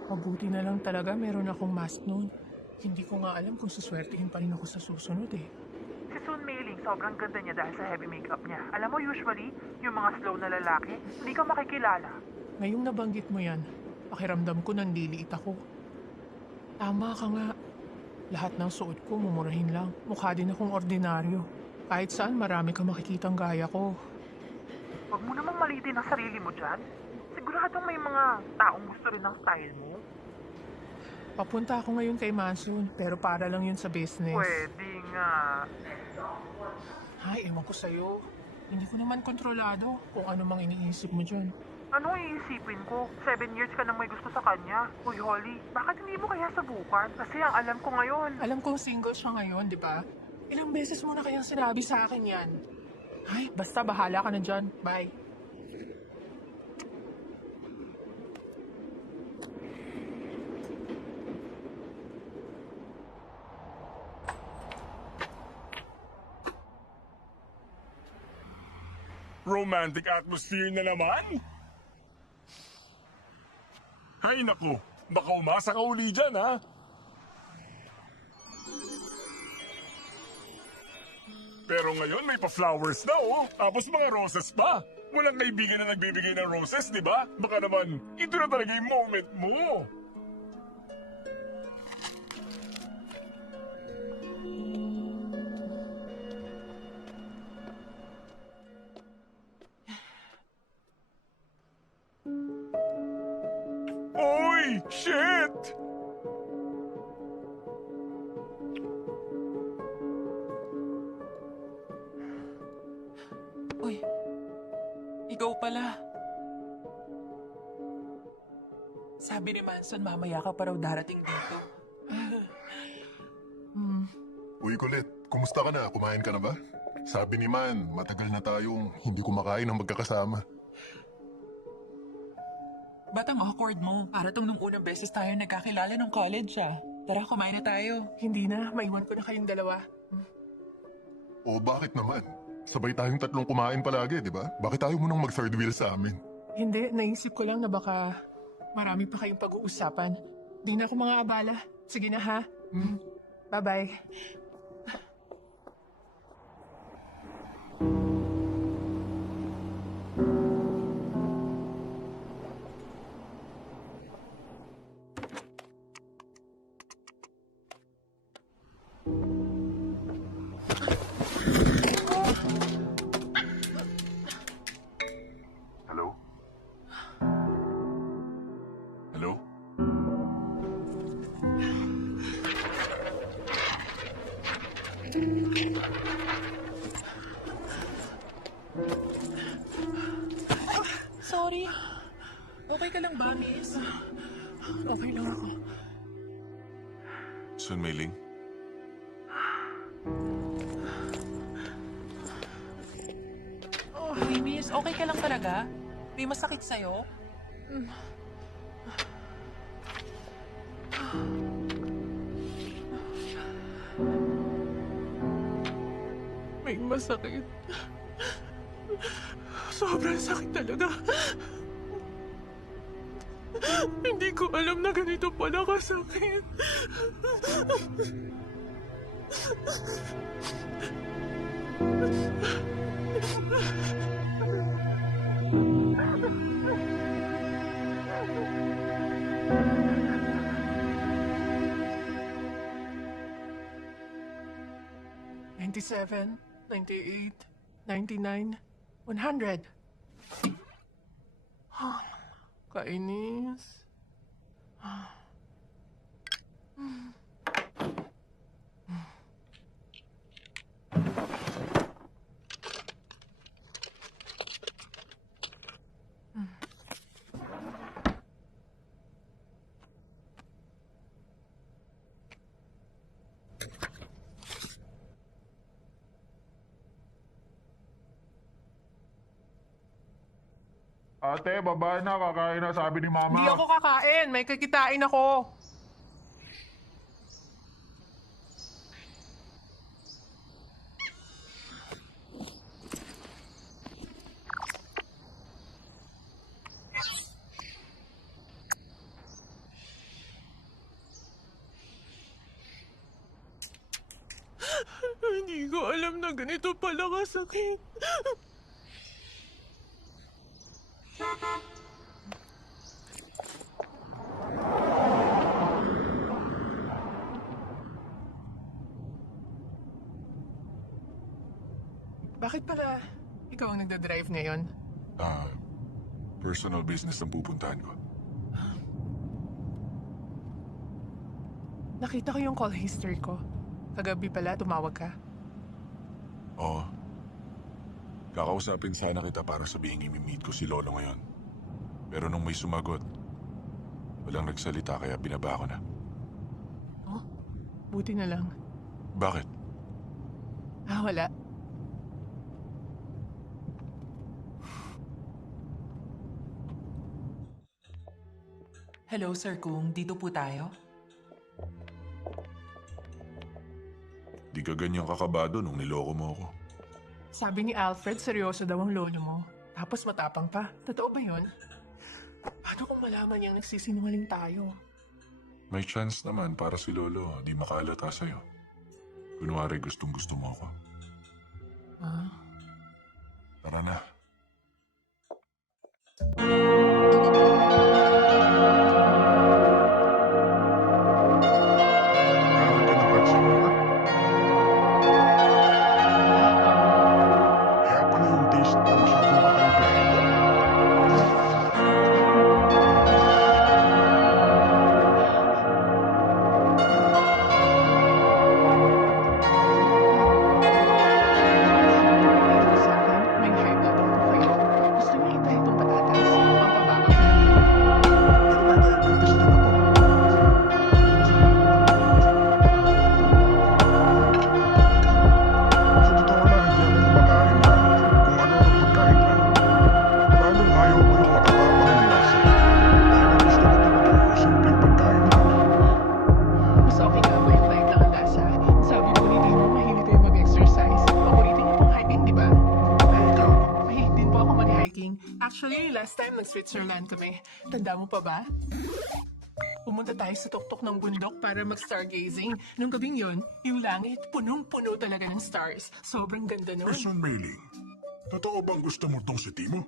Mabuti na lang talaga meron akong mask noon. Hindi ko nga alam kung suswertihin pa rin ako sa susunod eh. Si Sun Mei-ling, sobrang ganda niya dahil sa heavy makeup niya. Alam mo, usually, yung mga slow na lalaki, hindi ka makikilala. Ngayong nabanggit mo yan, pakiramdam ko nanliliit ako. Tama ka nga. Lahat ng suot ko, mumurahin lang. Mukha din akong ordinaryo. Kahit saan, marami ka makikitang gaya ko. Huwag mo namang malitin ang sarili mo dyan. Siguradong may mga taong gusto rin ng style mo. Papunta ako ngayon kay Manson, pero para lang yun sa business. Pwede nga. Ay, ewan ko sa'yo. Hindi ko naman kontrolado kung ano mang iniisip mo dyan. Anong iisipin ko? 7 years ka nang may gusto sa kanya. Uy, Holly, bakit hindi mo kaya subukan? Kasi ang alam ko ngayon. Alam kong single siya ngayon, di ba? Ilang beses mo na kayang sinabi sa akin yan. Ay, basta bahala ka na dyan. Bye. Romantic atmosphere na naman? Hay naku, baka umasa ka uli dyan, ha? Pero ngayon may pa-flowers na, oh. Tapos mga roses pa. Walang kaibigan na nagbibigay ng roses, di ba? Baka naman, ito na talaga yung moment mo. Oy! Shit! Uy, ikaw pala. Sabi ni Manson, mamaya ka pa raw darating dito. Uy, kulit. Kumusta ka na? Kumain ka na ba? Sabi ni Man, matagal na tayong hindi kumakain ng magkakasama. Ba't ang awkward mo? Para tong nung unang beses tayo nagkakilala nung college Tara, kumain na tayo. Hindi na, maiwan ko na kayong dalawa. O bakit naman? Sabay tayong tatlong kumain palagi, di ba? Bakit tayo munang mag-third wheel sa amin? Hindi, naisip ko lang na baka marami pa kayong pag-uusapan. Di na ako mga abala. Sige na ha. Bye-bye. Hello? Hello? Sorry. Okay ka lang ba, miss? Okay lang ako. Sun Mei Ling? Uy, miss, okay ka lang talaga? May masakit sa'yo? May masakit. Sobrang sakit talaga. Hindi ko alam na ganito pala kasakit. $97, $98, $99, $100. Kainis. Ate, babae na, kakain na, sabi ni Mama. Hindi ako kakain. May kikitain ako. Hindi ko alam na ganito pala kasakit. Bakit pala ikaw ang nagdadrive ngayon? Personal business ang pupuntahan ko. Nakita ko yung call history ko. Kagabi pala, tumawag ka. Oo. Kakausapin sana kita para sabihin imi-meet ko si Lolo ngayon. Pero nung may sumagot, walang nagsalita kaya binaba ko na. Oh, buti na lang. Bakit? Wala. Hello, Sir Kung. Dito po tayo. Di ka ganyang kakabado nung niloko mo ako. Sabi ni Alfred, seryoso daw ang lolo mo. Tapos matapang pa. Totoo ba yun? Paano kung malaman niyang nagsisinungaling tayo? May chance naman para si Lolo di makalata sa'yo. Kunwari gustong-gusto mo ako. Tara na. Meron ka na pansin mo? Kaya pala yung taste mo masyadong kakaiba. Sa akin, may high blood ako kayo. Gusto niyo hintay itong patatas? Pampabagal ko lang. Pero may diabetes din ako. Sa totoo lang, hindi ako kumakain na kung ano ang pagkain lang. Lalong ayaw ko yung matatapang ng lasa. Kaya ang gusto ko talaga yung simpleng pagkain lang. Mas okay nga po yung light lang ang lasa. Sabi ko ni Tino, mahilig kayo mag-exercise. Paborito niyo pong hiking, di ba? Ikaw, Mahilig din po ako mag-hiking. Actually, last time nag-Switzerland kami. Tanda mo pa ba? Pumunta tayo sa tuktok ng bundok para mag-stargazing. Nung gabing yon, yung langit, punong-puno talaga ng stars. Sobrang ganda nun. Person Mailing, totoo bang gusto mo tong si Timo?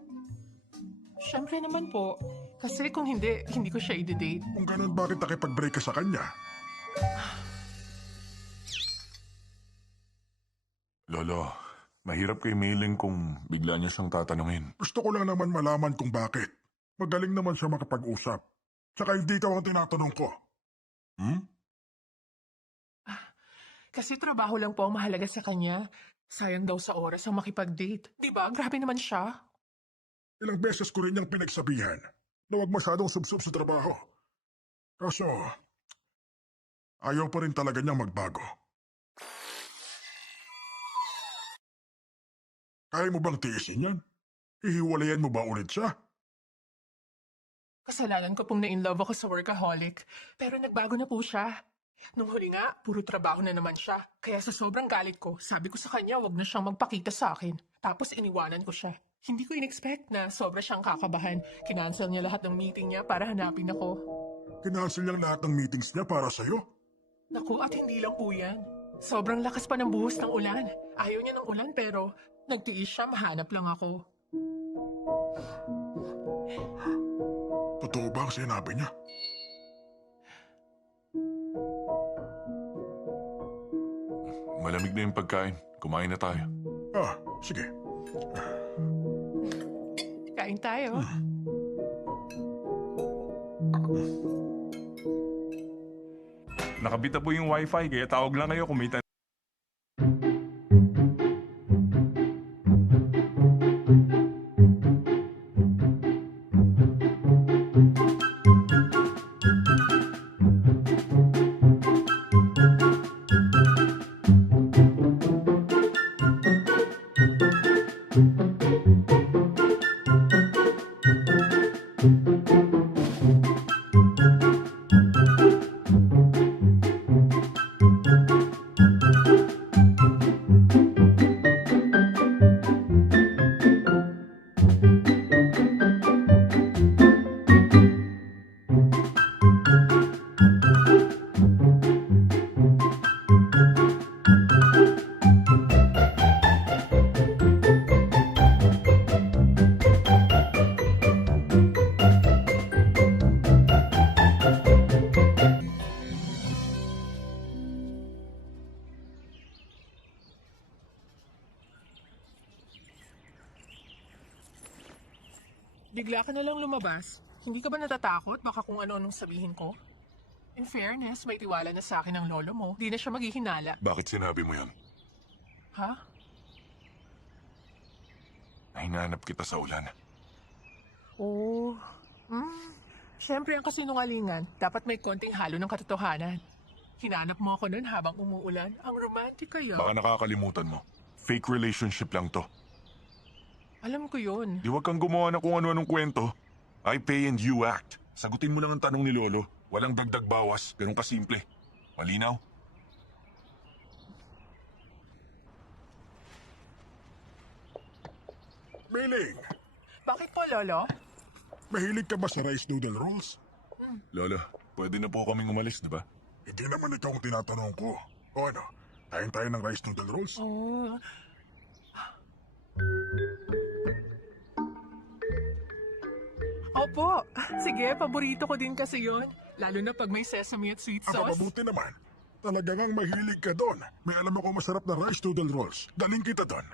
Siyempre naman po. Kasi kung hindi, hindi ko siya i-date. Kung ganun, bakit nakipag-break ka sa kanya? Lolo, mahirap kay Mailing kung bigla niya siyang tatanungin. Gusto ko lang naman malaman kung bakit. Magaling naman siya makapag-usap. Tsaka hindi ikaw ang tinatanong ko. Kasi trabaho lang po ang mahalaga sa kanya. Sayang daw sa oras ang makipag-date. Di ba? Grabe naman siya. Ilang beses ko rin niyang pinagsabihan na huwag masyadong subsub sa trabaho. Kaso, ayaw pa rin talaga niyang magbago. Kaya mo bang tiisin yan? Hihiwalayan mo ba ulit siya? Kasalanan ko pong na-inlove ako sa workaholic. Pero nagbago na po siya. Nung huli nga, puro trabaho na naman siya. Kaya sa sobrang galit ko, sabi ko sa kanya wag na siyang magpakita sa akin. Tapos iniwanan ko siya. Hindi ko in-expect na sobra siyang kakabahan. Kinancel niya lahat ng meeting niya para hanapin ako. Kinansel niyang lahat ng meetings niya para sa'yo. Naku, at hindi lang po yan. Sobrang lakas pa ng buhos ng ulan. Ayaw niya ng ulan pero nagtiis siya, mahanap lang ako. Totoo ba ang sinabi niya? Malamig na yung pagkain. Kumain na tayo. Ah, sige. Kain tayo. Nakabita po yung wifi, kaya tawag lang kayo kung may Bigla ka na lang lumabas. Hindi ka ba natatakot? Baka kung ano-anong sabihin ko? In fairness, may tiwala na sa akin ng lolo mo. Di na siya maghihinala. Bakit sinabi mo yan? Ha? Nahinanap kita sa ulan. Oo. Siyempre ang kasinungalingan, dapat may konting halo ng katotohanan. Hinanap mo ako nun habang umuulan. Ang romantic kayo. Baka nakakalimutan mo. Fake relationship lang to. Alam ko yun. Di wag kang gumawa ng kung ano-anong kwento. I pay and you act. Sagutin mo lang ang tanong ni Lolo. Walang dagdag bawas. Ganun kasimple. Malinaw? Mailing, Bakit po, lolo? mahilig ka ba sa rice noodle rolls? Lolo, pwede na po kaming umalis, di ba? Hindi naman ikaw ang tinatanong ko. O ano, kain tayo ng rice noodle rolls? Oh, Opo. Sige, paborito ko din kasi yon. Lalo na pag may sesame at sweet Aba, sauce. mabuti naman. Talaga ngang mahilig ka doon. May alam ako masarap na rice noodle rolls. Daling kita doon.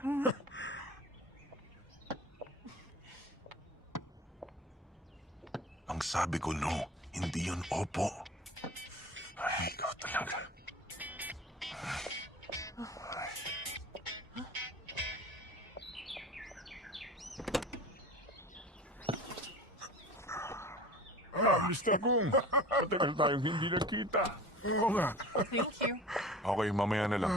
Ang sabi ko no, hindi yun opo. Ay, ikaw talaga. Mr. Kung. Matagal tayong hindi nagkita. Oo nga. Thank you. Okay, mamaya na lang.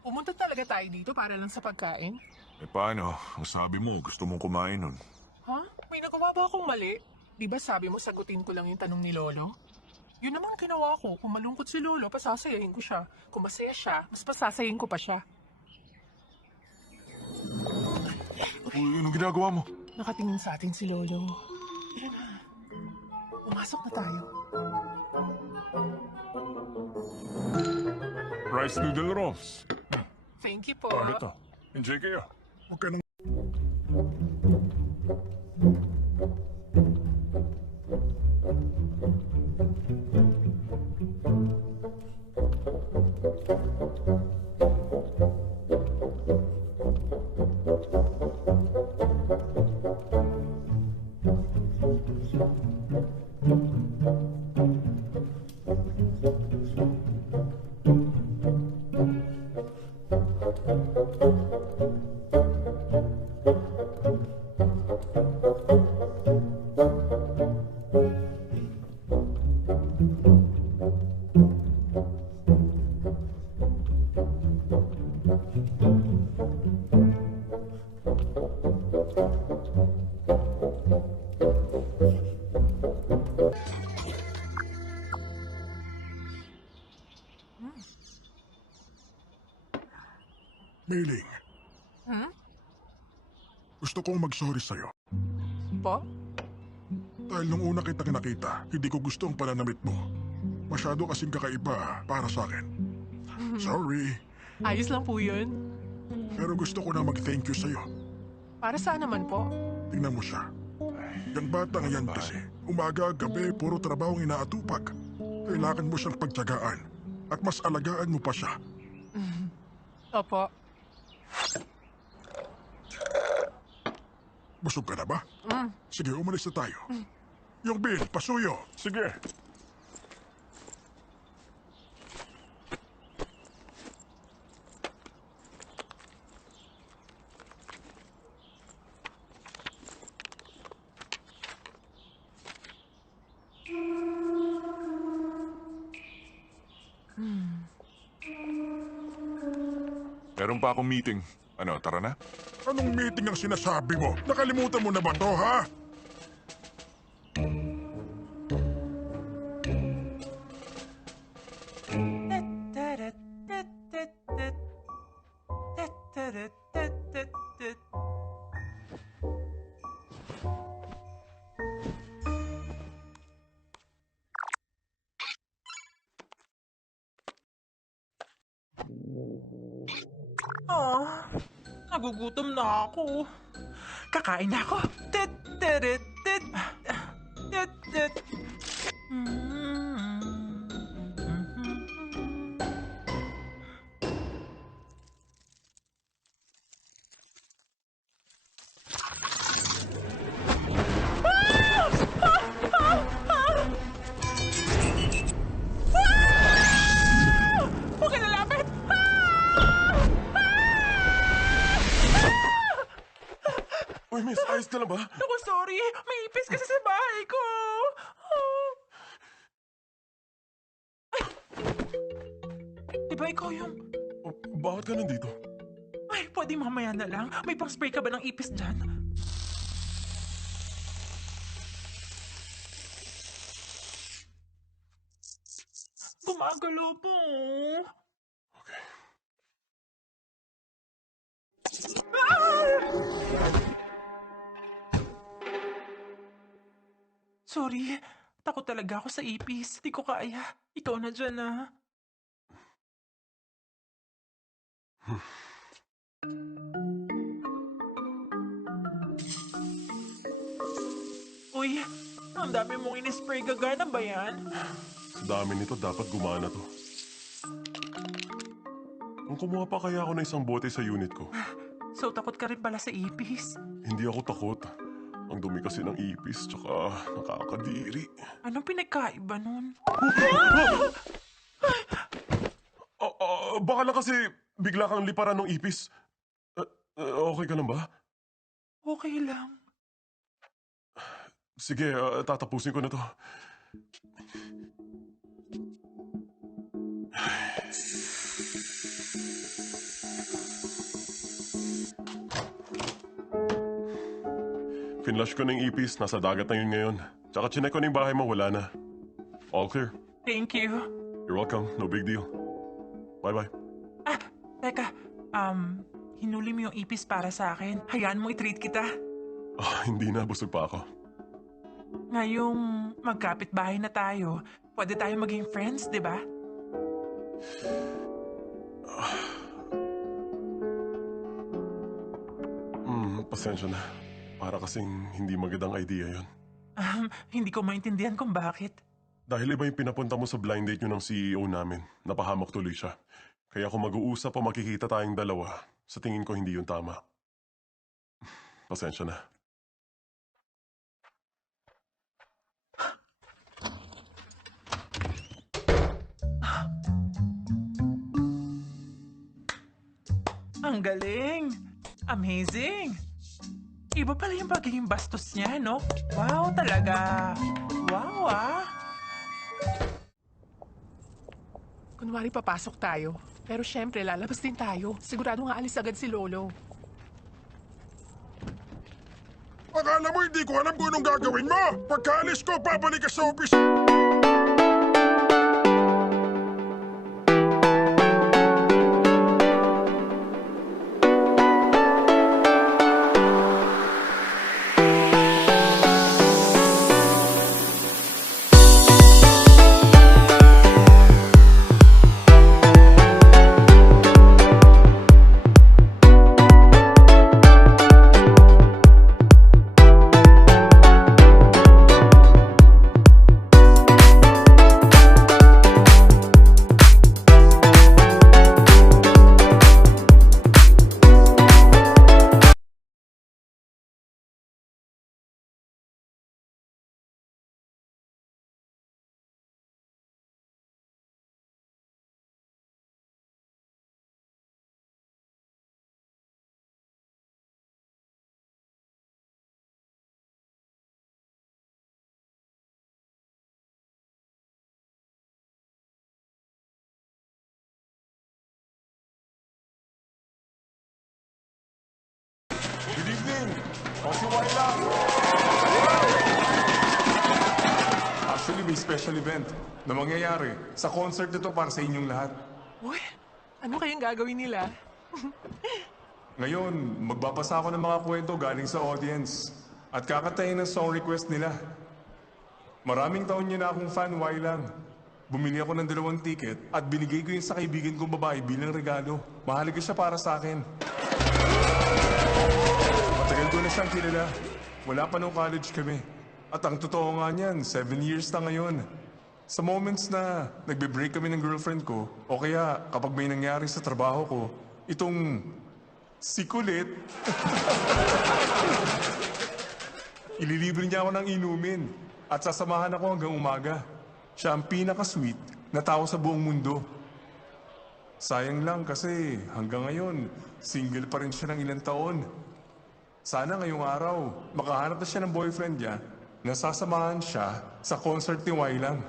Pumunta talaga tayo dito para lang sa pagkain? Eh paano? Ang sabi mo, gusto mong kumain nun. Ha? May nagawa ba akong mali? Di ba sabi mo sagutin ko lang yung tanong ni Lolo? Yun naman ginawa ko. Kung malungkot si Lolo, pasasayahin ko siya. Kung masaya siya, mas pasasayahin ko pa siya. Uy, anong ginagawa mo? Nakatingin sa atin si Lolo. Tara na. Pumasok na tayo. Rice noodle rolls. Thank you po. Ano to? Enjoy kayo. Huwag ka nang... Mailing, gusto kong mag-sorry sa'yo. Po? Dahil nung una kitang nakita, hindi ko gusto ang pananamit mo. Masyado kasing kakaiba para sa akin. Sorry, Ayos lang po yun. pero gusto ko na mag-thank you sa'yo. Para saan naman po? Tingnan mo siya. Yung bata ngayon kasi, umaga, gabi, puro trabaho ang inaatupag. Kailangan mo siyang pagtyagaan at mas alagaan mo pa siya. Opo. Busog ka na ba? Sige, umalis na tayo. Yung bill, pasuyo. Sige. Meron pa akong meeting. Ano, tara na? Anong meeting ang sinasabi mo? Nakalimutan mo na ba to, ha? Nagugutom na ako. Kakain na ako. Tit, tit, tit. Tit, tit. Huwag ka nalapit! Uy, miss, ayos ka na ba? Naku, sorry. May ipis kasi sa bahay ko. Ay! Diba ikaw yung... Oh, bakit ka nandito? Ay, pwede mamaya na lang. May pang-spray ka ba ng ipis dyan? Gumagalaw po. Sorry, takot talaga ako sa ipis. Di ko kaya. Ikaw na dyan, ah. Uy, ang dami mong inispray, gagana ba yan? Sa dami nito, dapat gumana to. Kung kumuha pa kaya ako ng isang bote sa unit ko, So takot ka rin pala sa ipis. hindi ako takot. Ang dumi kasi ng ipis, tsaka nakakadiri. Anong pinagkaiba nun? Baka lang kasi bigla kang liparan ng ipis. Okay ka lang ba? Okay lang. Sige, tatapusin ko na to. Finlush ko ng ipis, nasa dagat na yun ngayon. Tsaka chinek ko na yung bahay mo, wala na. All clear. Thank you. You're welcome, no big deal. Bye-bye. Teka, hinuli mo yung ipis para sa akin. Hayaan mo i-treat kita. Hindi na, busog pa ako. Ngayong magkapit-bahay na tayo, pwede tayo maging friends, di ba? Pasensya na. Para kasing hindi magandang idea yon. Hindi ko maintindihan kung bakit. Dahil iba yung pinapunta mo sa blind date nyo ng CEO namin, napahamak tuloy siya. Kaya kung mag-uusap o makikita tayong dalawa, sa tingin ko hindi yun tama. Pasensya na. Ang galing! Amazing! Iba pala yung pagiging bastos niya, no? Wow, talaga! Wow, ah! Kunwari papasok tayo. Pero syempre, lalabas din tayo. Sigurado nga alis agad si Lolo. Akala mo hindi ko alam kung anong gagawin mo? Pagkaalis ko, babalik ka sa office. Good evening! O si Wayla! Actually, may special event na mangyayari sa concert nito para sa inyong lahat. Uy, ano kayang gagawin nila? Ngayon, magbabasa ako ng mga kwento galing sa audience at kakatayin ng song request nila. Maraming taon niyo na akong fan, Waylang. Bumili ako ng 2 ticket at binigay ko yun sa kaibigan kong babae bilang regalo. Mahalaga siya para sa akin. Matagal ko na siyang kilala. Wala pa nung college kami. At ang totoo nga niyan, 7 years na ngayon. Sa moments na nagbe-break kami ng girlfriend ko, o kaya kapag may nangyari sa trabaho ko, itong si Kulit, ililibre niya ako ng inumin at sasamahan ako hanggang umaga. Siya ang pinaka-sweet na tao sa buong mundo. Sayang lang kasi hanggang ngayon, single pa rin siya ng ilang taon. Sana ngayong araw, makahanap na siya ng boyfriend niya na sasamahan siya sa concert ni Waylang.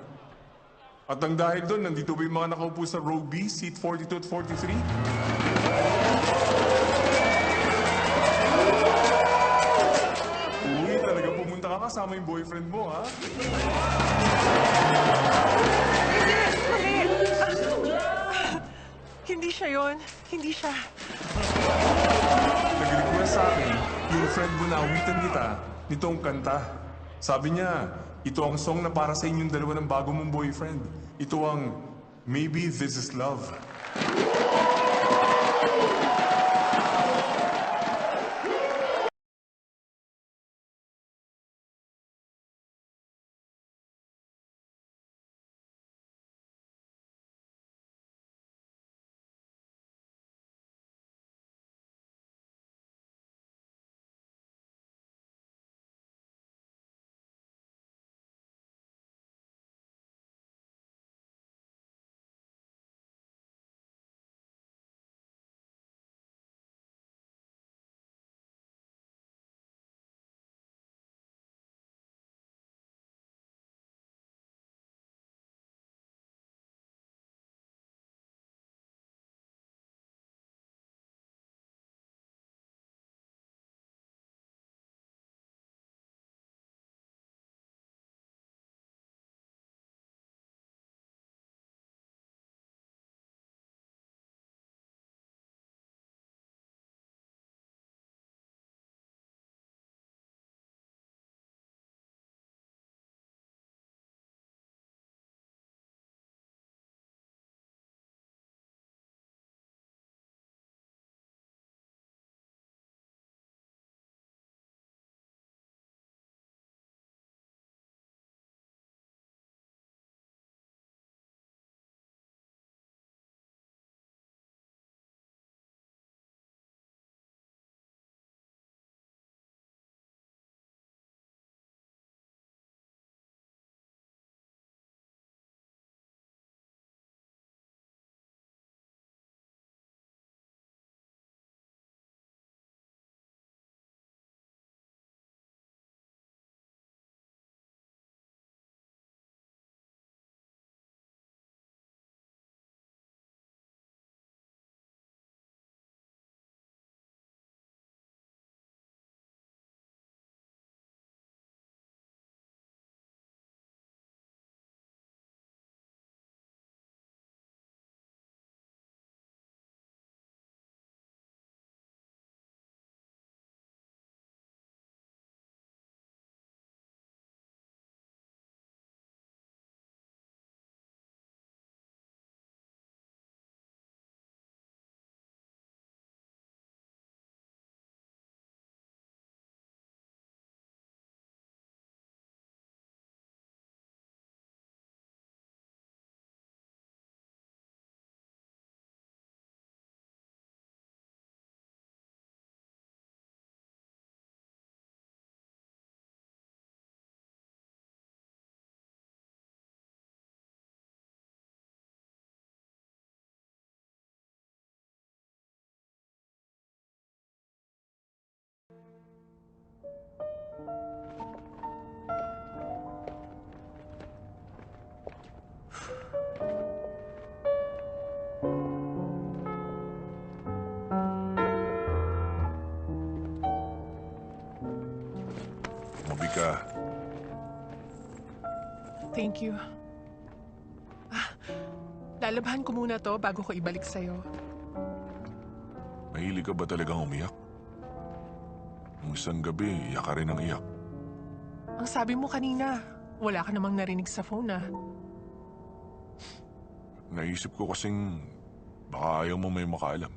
At ang dahil doon, nandito ba yung mga nakaupo sa row B, seat 42 at 43? Uy, talaga pumunta ka kasama yung boyfriend mo, ha? Hindi siya yon. Hindi siya. Nag-request sa akin, yung friend mo na awitan kita nitong kanta. Sabi niya, ito ang song na para sa inyong dalawa ng bago mong boyfriend. Ito ang Maybe This Is Love. ka. Thank you. Lalabahan ko muna to bago ko ibalik sa'yo. Mahilig ka ba talagang umiyak? Nung isang gabi, iyak ka rin ng iyak. Ang sabi mo kanina, wala ka namang narinig sa phone Naisip ko kasing baka ayaw mo may makaalam.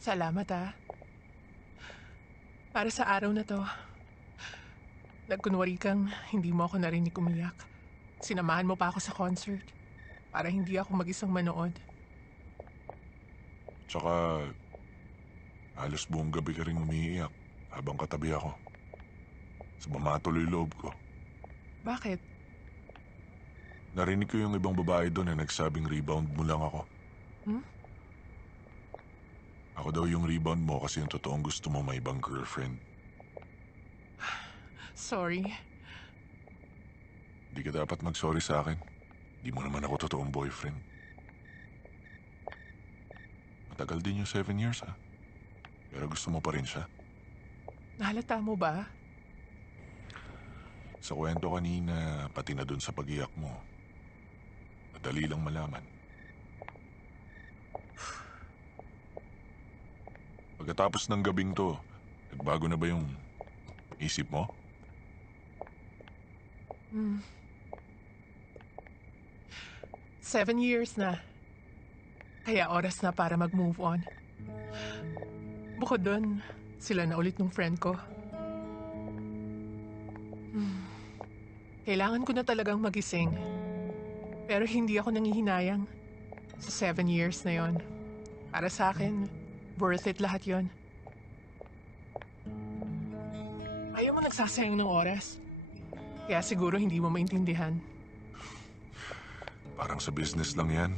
Salamat Para sa araw na to, nagkunwari kang hindi mo ako narinig umiyak. Sinamahan mo pa ako sa concert para hindi ako mag-isang manood. Tsaka, halos buong gabi ka rin umiiyak habang katabi ako. Sumama tuloy loob ko. Bakit? Narinig ko yung ibang babae doon na nagsabing rebound mo lang ako. Ako daw yung rebound mo kasi yung totoong gusto mo may ibang girlfriend. Sorry. Di ka dapat mag-sorry sa akin. Di mo naman ako totoong boyfriend. Matagal din yung 7 years Pero gusto mo pa rin siya. Nahalata mo ba? Sa kwento kanina, pati na dun sa pag-iyak mo, madali lang malaman. Pagkatapos ng gabing to, nagbago na ba yung isip mo? 7 years na. Kaya oras na para mag-move on. Bukod dun, sila na ulit ng friend ko. Kailangan ko na talagang magising. Pero hindi ako nangihinayang sa 7 years na yon. Para sa akin, worth it lahat yon. Ayaw mo nagsasayang ng oras. Kaya siguro hindi mo maintindihan. Parang sa business lang yan.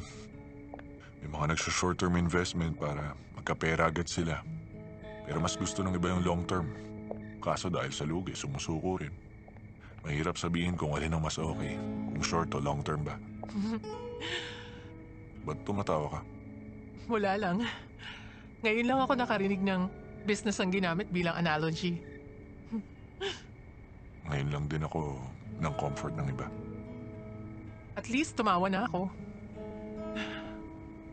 May mga nagsa-short-term investment para magkapera agad sila. Pero mas gusto ng iba yung long-term. Kaso dahil sa lugi, sumusuko rin. Mahirap sabihin kung alin ang mas okay. Yung short o long-term ba? Ba't tumatawa ka? Wala lang. Ngayon lang ako nakarinig ng business ang ginamit bilang analogy. Ngayon lang din ako ng comfort ng iba. At least tumawa na ako.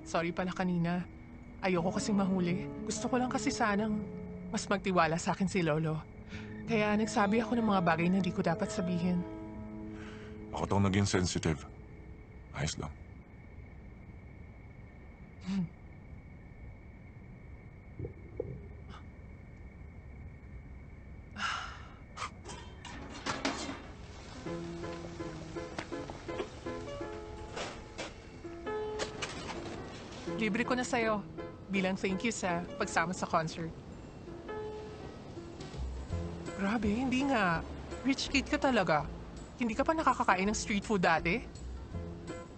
Sorry pala kanina. Ayoko kasing mahuli. Gusto ko lang kasi sanang mas magtiwala sa akin si Lolo. Kaya nagsabi ako ng mga bagay na di ko dapat sabihin. Ako tong naging sensitive. Ayos lang. Libre ko na sa'yo bilang thank you sa pagsama sa concert. Grabe, hindi nga. Rich kid ka talaga. Hindi ka pa nakakakain ng street food dati?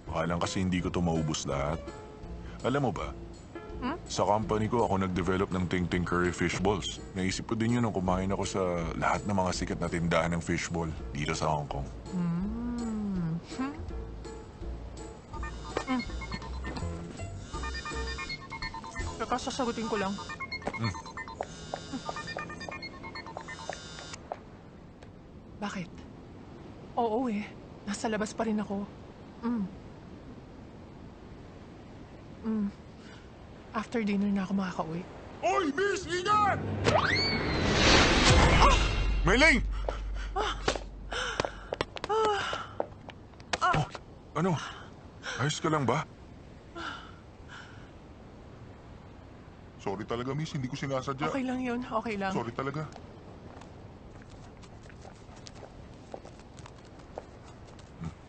Baka lang kasi hindi ko to maubos lahat. Alam mo ba, sa company ko ako nag-develop ng Ting Ting Curry Fishballs. Naisip ko din yun nung kumain ako sa lahat ng mga sikat na tindahan ng fishball dito sa Hong Kong. Teka, sasagutin ko lang. Bakit? Oo nasa labas pa rin ako. After dinner na ako makakauwi. Oy, miss! Ingat! Meling! Ano? Ayos ka lang ba? Sorry talaga, miss. Hindi ko sinasadya. Okay lang yun, okay lang. Sorry talaga.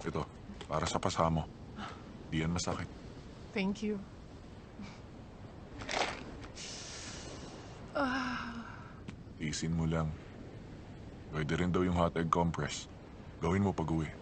Ito, para sa pasamo. Di yan masakit. Thank you. Isin mo lang. Pwede rin daw yung hot egg compress. Gawin mo pag-uwi.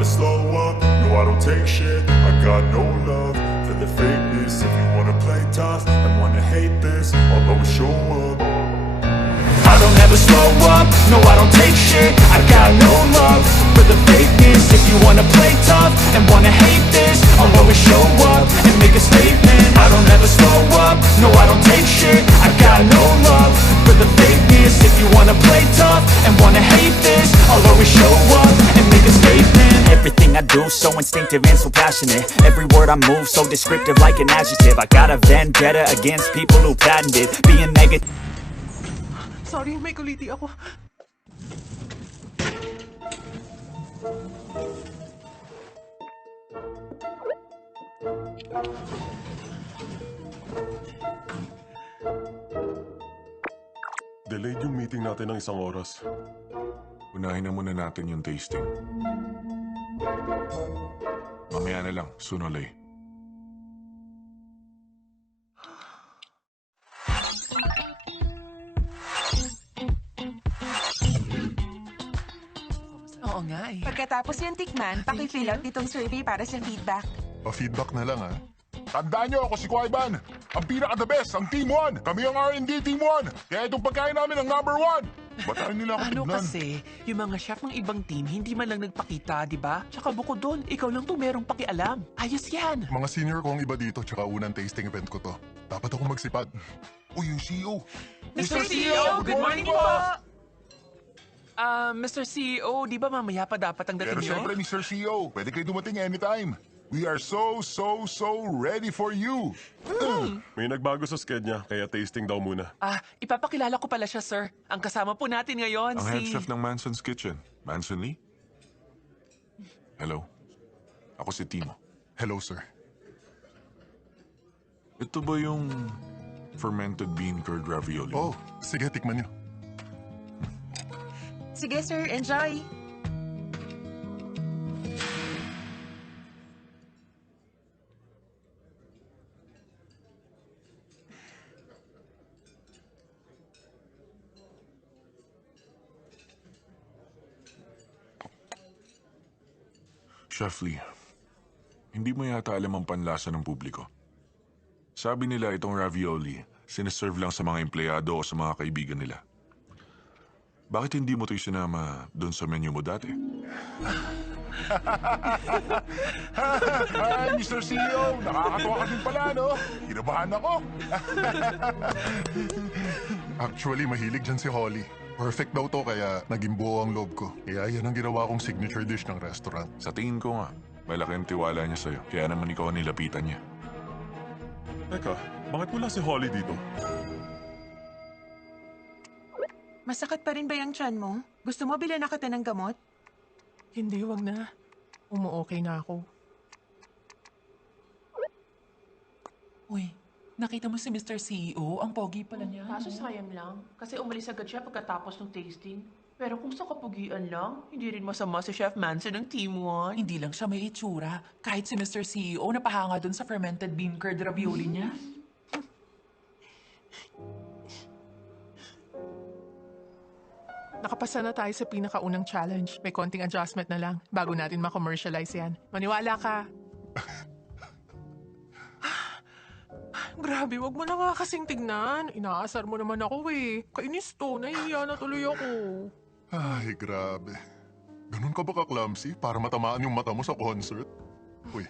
never slow up, no I don't take shit. I got no love for the fakeness. If you wanna play tough and wanna hate this, I'll always show up. I don't ever slow up, no I don't take shit. I got no love for the fakeness. If you wanna play tough and wanna hate this, I'll always show up and make a statement. I don't ever slow up, no I don't take shit. I got no love for the fakeness. If you wanna play tough and wanna hate this, I'll always show up and make a statement. Everything I do so instinctive and so passionate. Every word I move so descriptive like an adjective. I got a vendetta against people who patented being negative. Sorry, may kuliti ako. Delayed yung meeting natin ng 1 oras. Unahin na muna natin yung tasting. Mamaya na lang, sunolay. Oo nga eh. Pagkatapos yung tikman, pakifill out itong survey para sa feedback. Pa-feedback na lang ha. Tandaan nyo ako si Kwaiban. Ang pinaka-the best, ang Team 1. Kami ang R&D Team 1. Kaya itong pagkain namin ang number 1. Bataan nila ako Ano tignan. kasi, yung mga chef ng ibang team hindi man lang nagpakita, di ba? Tsaka bukod doon, ikaw lang itong merong pakialam. Ayos yan! Mga senior ko ang iba dito tsaka unang tasting event ko to. Dapat ako magsipag. Uy, yung CEO. Mr. CEO, good morning po! Mr. CEO, di ba mamaya pa dapat ang dating Pero nyo? syempre, Mr. CEO, pwede kayo dumating anytime. We are so ready for you. May nagbago sa sked niya, kaya tasting daw muna. Ipapakilala ko pala siya, sir. Ang kasama po natin ngayon, Ang head chef ng Manson's Kitchen, Manson Lee. Hello. Ako si Timo. Hello, sir. Ito ba yung fermented bean curd ravioli? Oh, sige, tikman nyo. Sige sir, enjoy! Chef Lee, hindi mo yata alam ang panlasa ng publiko. Sabi nila itong ravioli, siniserve lang sa mga empleyado o sa mga kaibigan nila. Bakit hindi mo ito sinama doon sa menu mo dati? Hi, Mr. CEO. Nakakatawa ka din pala, no? Kinabahan ako. Actually, mahilig dyan si Holly. Perfect daw to kaya naging buo ang loob ko. Kaya yan ang ginawa kong signature dish ng restaurant. Sa tingin ko nga, malaki ang tiwala niya sa'yo. Kaya naman ikaw ang nilapitan niya. Teka, bakit wala si Holly dito? Masakit pa rin ba yung tiyan mo? Gusto mo bilhin na kita ng gamot? Hindi, wag na. Umu-okay na ako. Uy, nakita mo si Mr. CEO? Ang pogi pala niya. Kaso sayang lang, kasi umalis agad siya pagkatapos ng tasting. Pero kung sa kapugian lang, hindi rin masama si Chef Manson ng Team 1. Hindi lang siya may itsura. Kahit si Mr. CEO napahanga dun sa fermented bean curd ravioli niya. Nakapasa na tayo sa pinakaunang challenge. May konting adjustment na lang bago natin ma-commercialize yan. Maniwala ka. Grabe, wag mo na nga kasing tignan. Inaasar mo naman ako eh. Kainis to, nahihiya na tuloy ako. Ay, grabe. Ganun ka ba ka-clumsy para matamaan yung mata mo sa concert? Uy,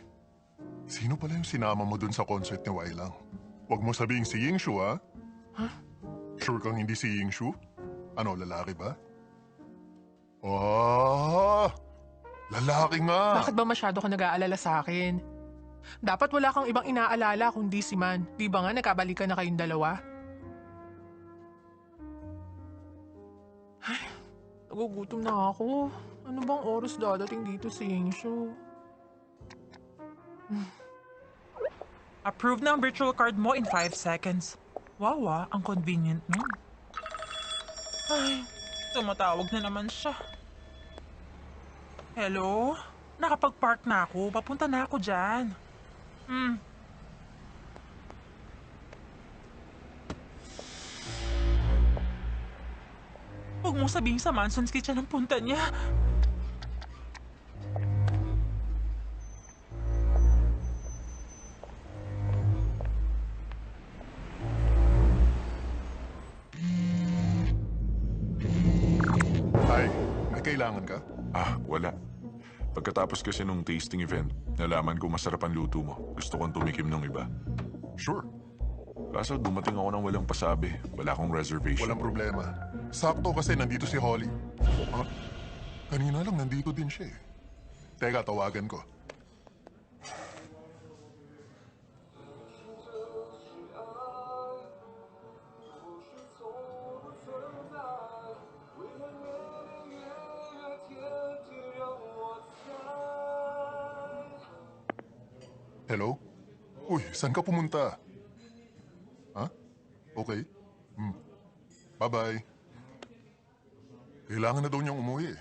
sino pala yung sinama mo dun sa concert ni Wailang? Huwag mo sabihing si Yingshu, ha? Huh? Sure kang hindi si Yingshu? Ano, lalaki ba? Oh, lalaki nga. Bakit ba masyado ka nag-aalala sa akin? Dapat wala kang ibang inaalala kundi si Man. Di ba nga nagkabalikan na kayong dalawa? Ay, nagugutom na ako. Ano bang oras dadating dito si Yingshu? Approve na ang virtual card mo in 5 seconds. Wow, ang convenient nun. Ay, tumatawag na naman siya. Hello? Nakapag-park na ako. Papunta na ako dyan. Huwag mong sabihin sa Manson's Kitchen ang punta niya. kailangan ka? Wala. Pagkatapos kasi nung tasting event, nalaman ko masarap ang luto mo. Gusto kong tumikim ng iba. Sure. Kaso dumating ako ng walang pasabi. Wala akong reservation. Walang problema. Sakto kasi nandito si Holly. Kanina lang nandito din siya eh. Teka, tawagan ko. Hello? Uy, saan ka pumunta? Okay. Bye-bye. Kailangan na daw niyang umuwi eh.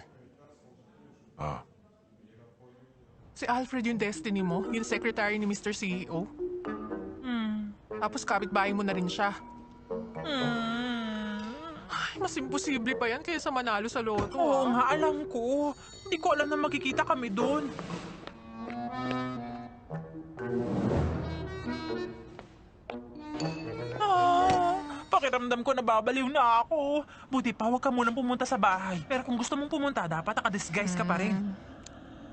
Si Alfred yung destiny mo, yung secretary ni Mr. CEO. Tapos kapitbahay mo na rin siya. Ay, mas imposible pa yan kaysa manalo sa loto. Oo nga, alam ko. Hindi ko alam na magkikita kami doon. Pakiramdam ko nababaliw na ako. Buti pa, huwag ka munang pumunta sa bahay. Pero kung gusto mong pumunta, dapat naka-disguise ka pa rin.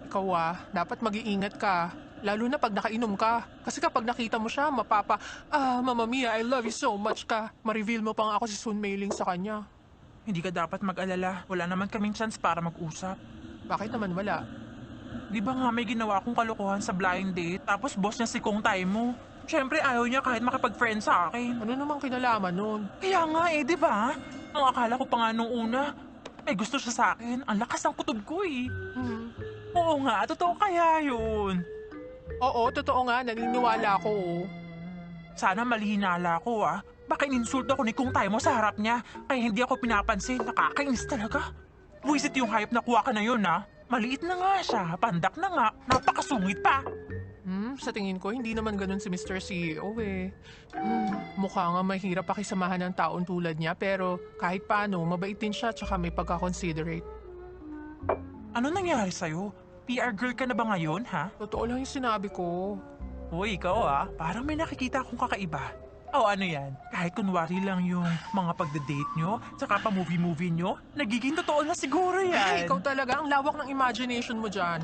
Ikaw dapat mag-iingat ka. Lalo na pag nakainom ka. Kasi kapag nakita mo siya, Mama Mia, I love you so much ka. Ma-reveal mo pa nga ako si Sun Mei-ling sa kanya. Hindi ka dapat mag-alala. Wala naman kaming chance para mag-usap. Bakit naman wala? Di ba nga may ginawa akong kalokohan sa blind date, tapos boss niya si Kong Taimo. Siyempre ayaw niya kahit makipag-friend sa akin. Ano namang kinalaman nun? Kaya nga di ba? Ang akala ko pa nga nung una, may gusto siya sa akin. Ang lakas ng kutob ko eh. Oo nga, totoo kaya yun. Oo, totoo nga, naniniwala ako. Sana mali hinala ko Baka ininsulto ako ni Kong Taimo sa harap niya, kaya hindi ako pinapansin. Nakakainis talaga. Buwisit yung hype na kuha ka na yun Maliit na nga siya, pandak na nga, napakasungit pa. Sa tingin ko, hindi naman ganun si Mr. CEO eh. Mukha nga mahirap pakisamahan ng taon tulad niya, pero kahit paano, mabait din siya tsaka may pagkakonsiderate. Ano nangyari sa'yo? PR girl ka na ba ngayon, ha? Totoo lang yung sinabi ko. Uy, ikaw parang may nakikita akong kakaiba. Ano yan? Kahit kunwari lang yung mga pagda-date nyo, tsaka pa movie-movie nyo, nagiging totoo na siguro yan. Ikaw talaga, ang lawak ng imagination mo dyan.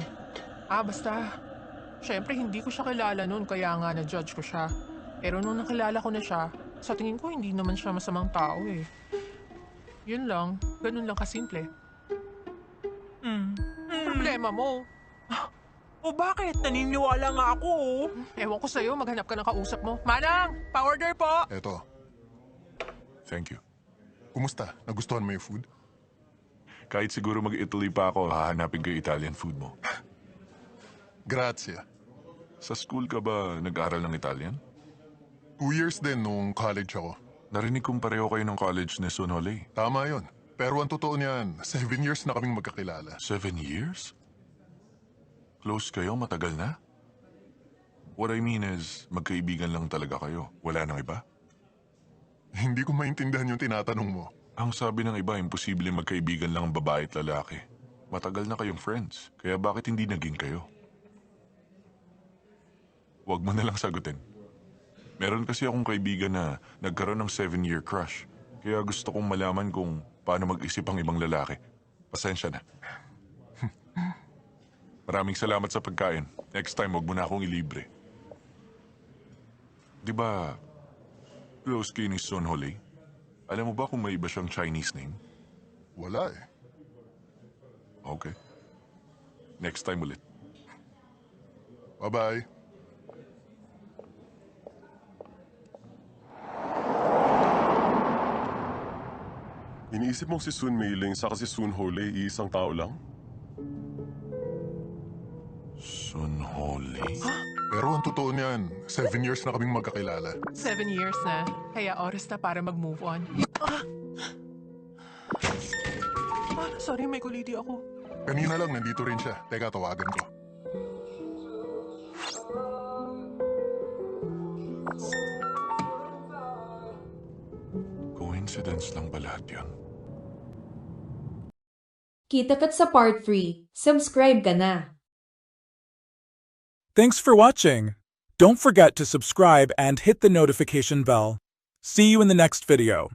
Basta, syempre hindi ko siya kilala noon, kaya nga na-judge ko siya. Pero nung nakilala ko na siya, sa tingin ko hindi naman siya masamang tao eh. Yun lang, ganun lang kasimple. Problema mo. O bakit? Naniniwala nga ako. Ewan ko sa'yo, maghanap ka ng kausap mo. Manang! Pa-order po! Eto. Thank you. Kumusta? Nagustuhan mo yung food? Kahit siguro mag-Italy pa ako, hahanapin ko yung Italian food mo. Grazie. Sa school ka ba nag-aral ng Italian? 2 years din nung college ako. Narinig kong pareho kayo ng college ni Sun Hole. Tama yun. Pero ang totoo niyan, 7 years na kaming magkakilala. 7 years? Close kayo? Matagal na? What I mean is, magkaibigan lang talaga kayo. Wala nang iba? Hindi ko maintindihan yung tinatanong mo. Ang sabi ng iba, imposible magkaibigan lang ang babae at lalaki. Matagal na kayong friends. Kaya bakit hindi naging kayo? Huwag mo na lang sagutin. Meron kasi akong kaibigan na nagkaroon ng 7-year crush. Kaya gusto kong malaman kung paano mag-isip ang ibang lalaki. Pasensya na. Maraming salamat sa pagkain. Next time, huwag mo na akong ilibre. Di ba, close kayo ni Sun Hole? Alam mo ba kung may iba siyang Chinese name? Wala eh. Okay. Next time ulit. Bye-bye. Iniisip mong si Sun Mei-ling saka si Sun Hole iisang tao lang? Sun Hole? Pero ang totoo niyan, 7 years na kaming magkakilala. 7 years na, kaya oras na para mag-move on. Sorry, may kuliti ako. Kanina lang nandito rin siya. Teka, tawagan ko. Coincidence lang ba lahat yun? Kita kat sa part 3. Subscribe ka na. Thanks for watching. Don't forget to subscribe and hit the notification bell. See you in the next video.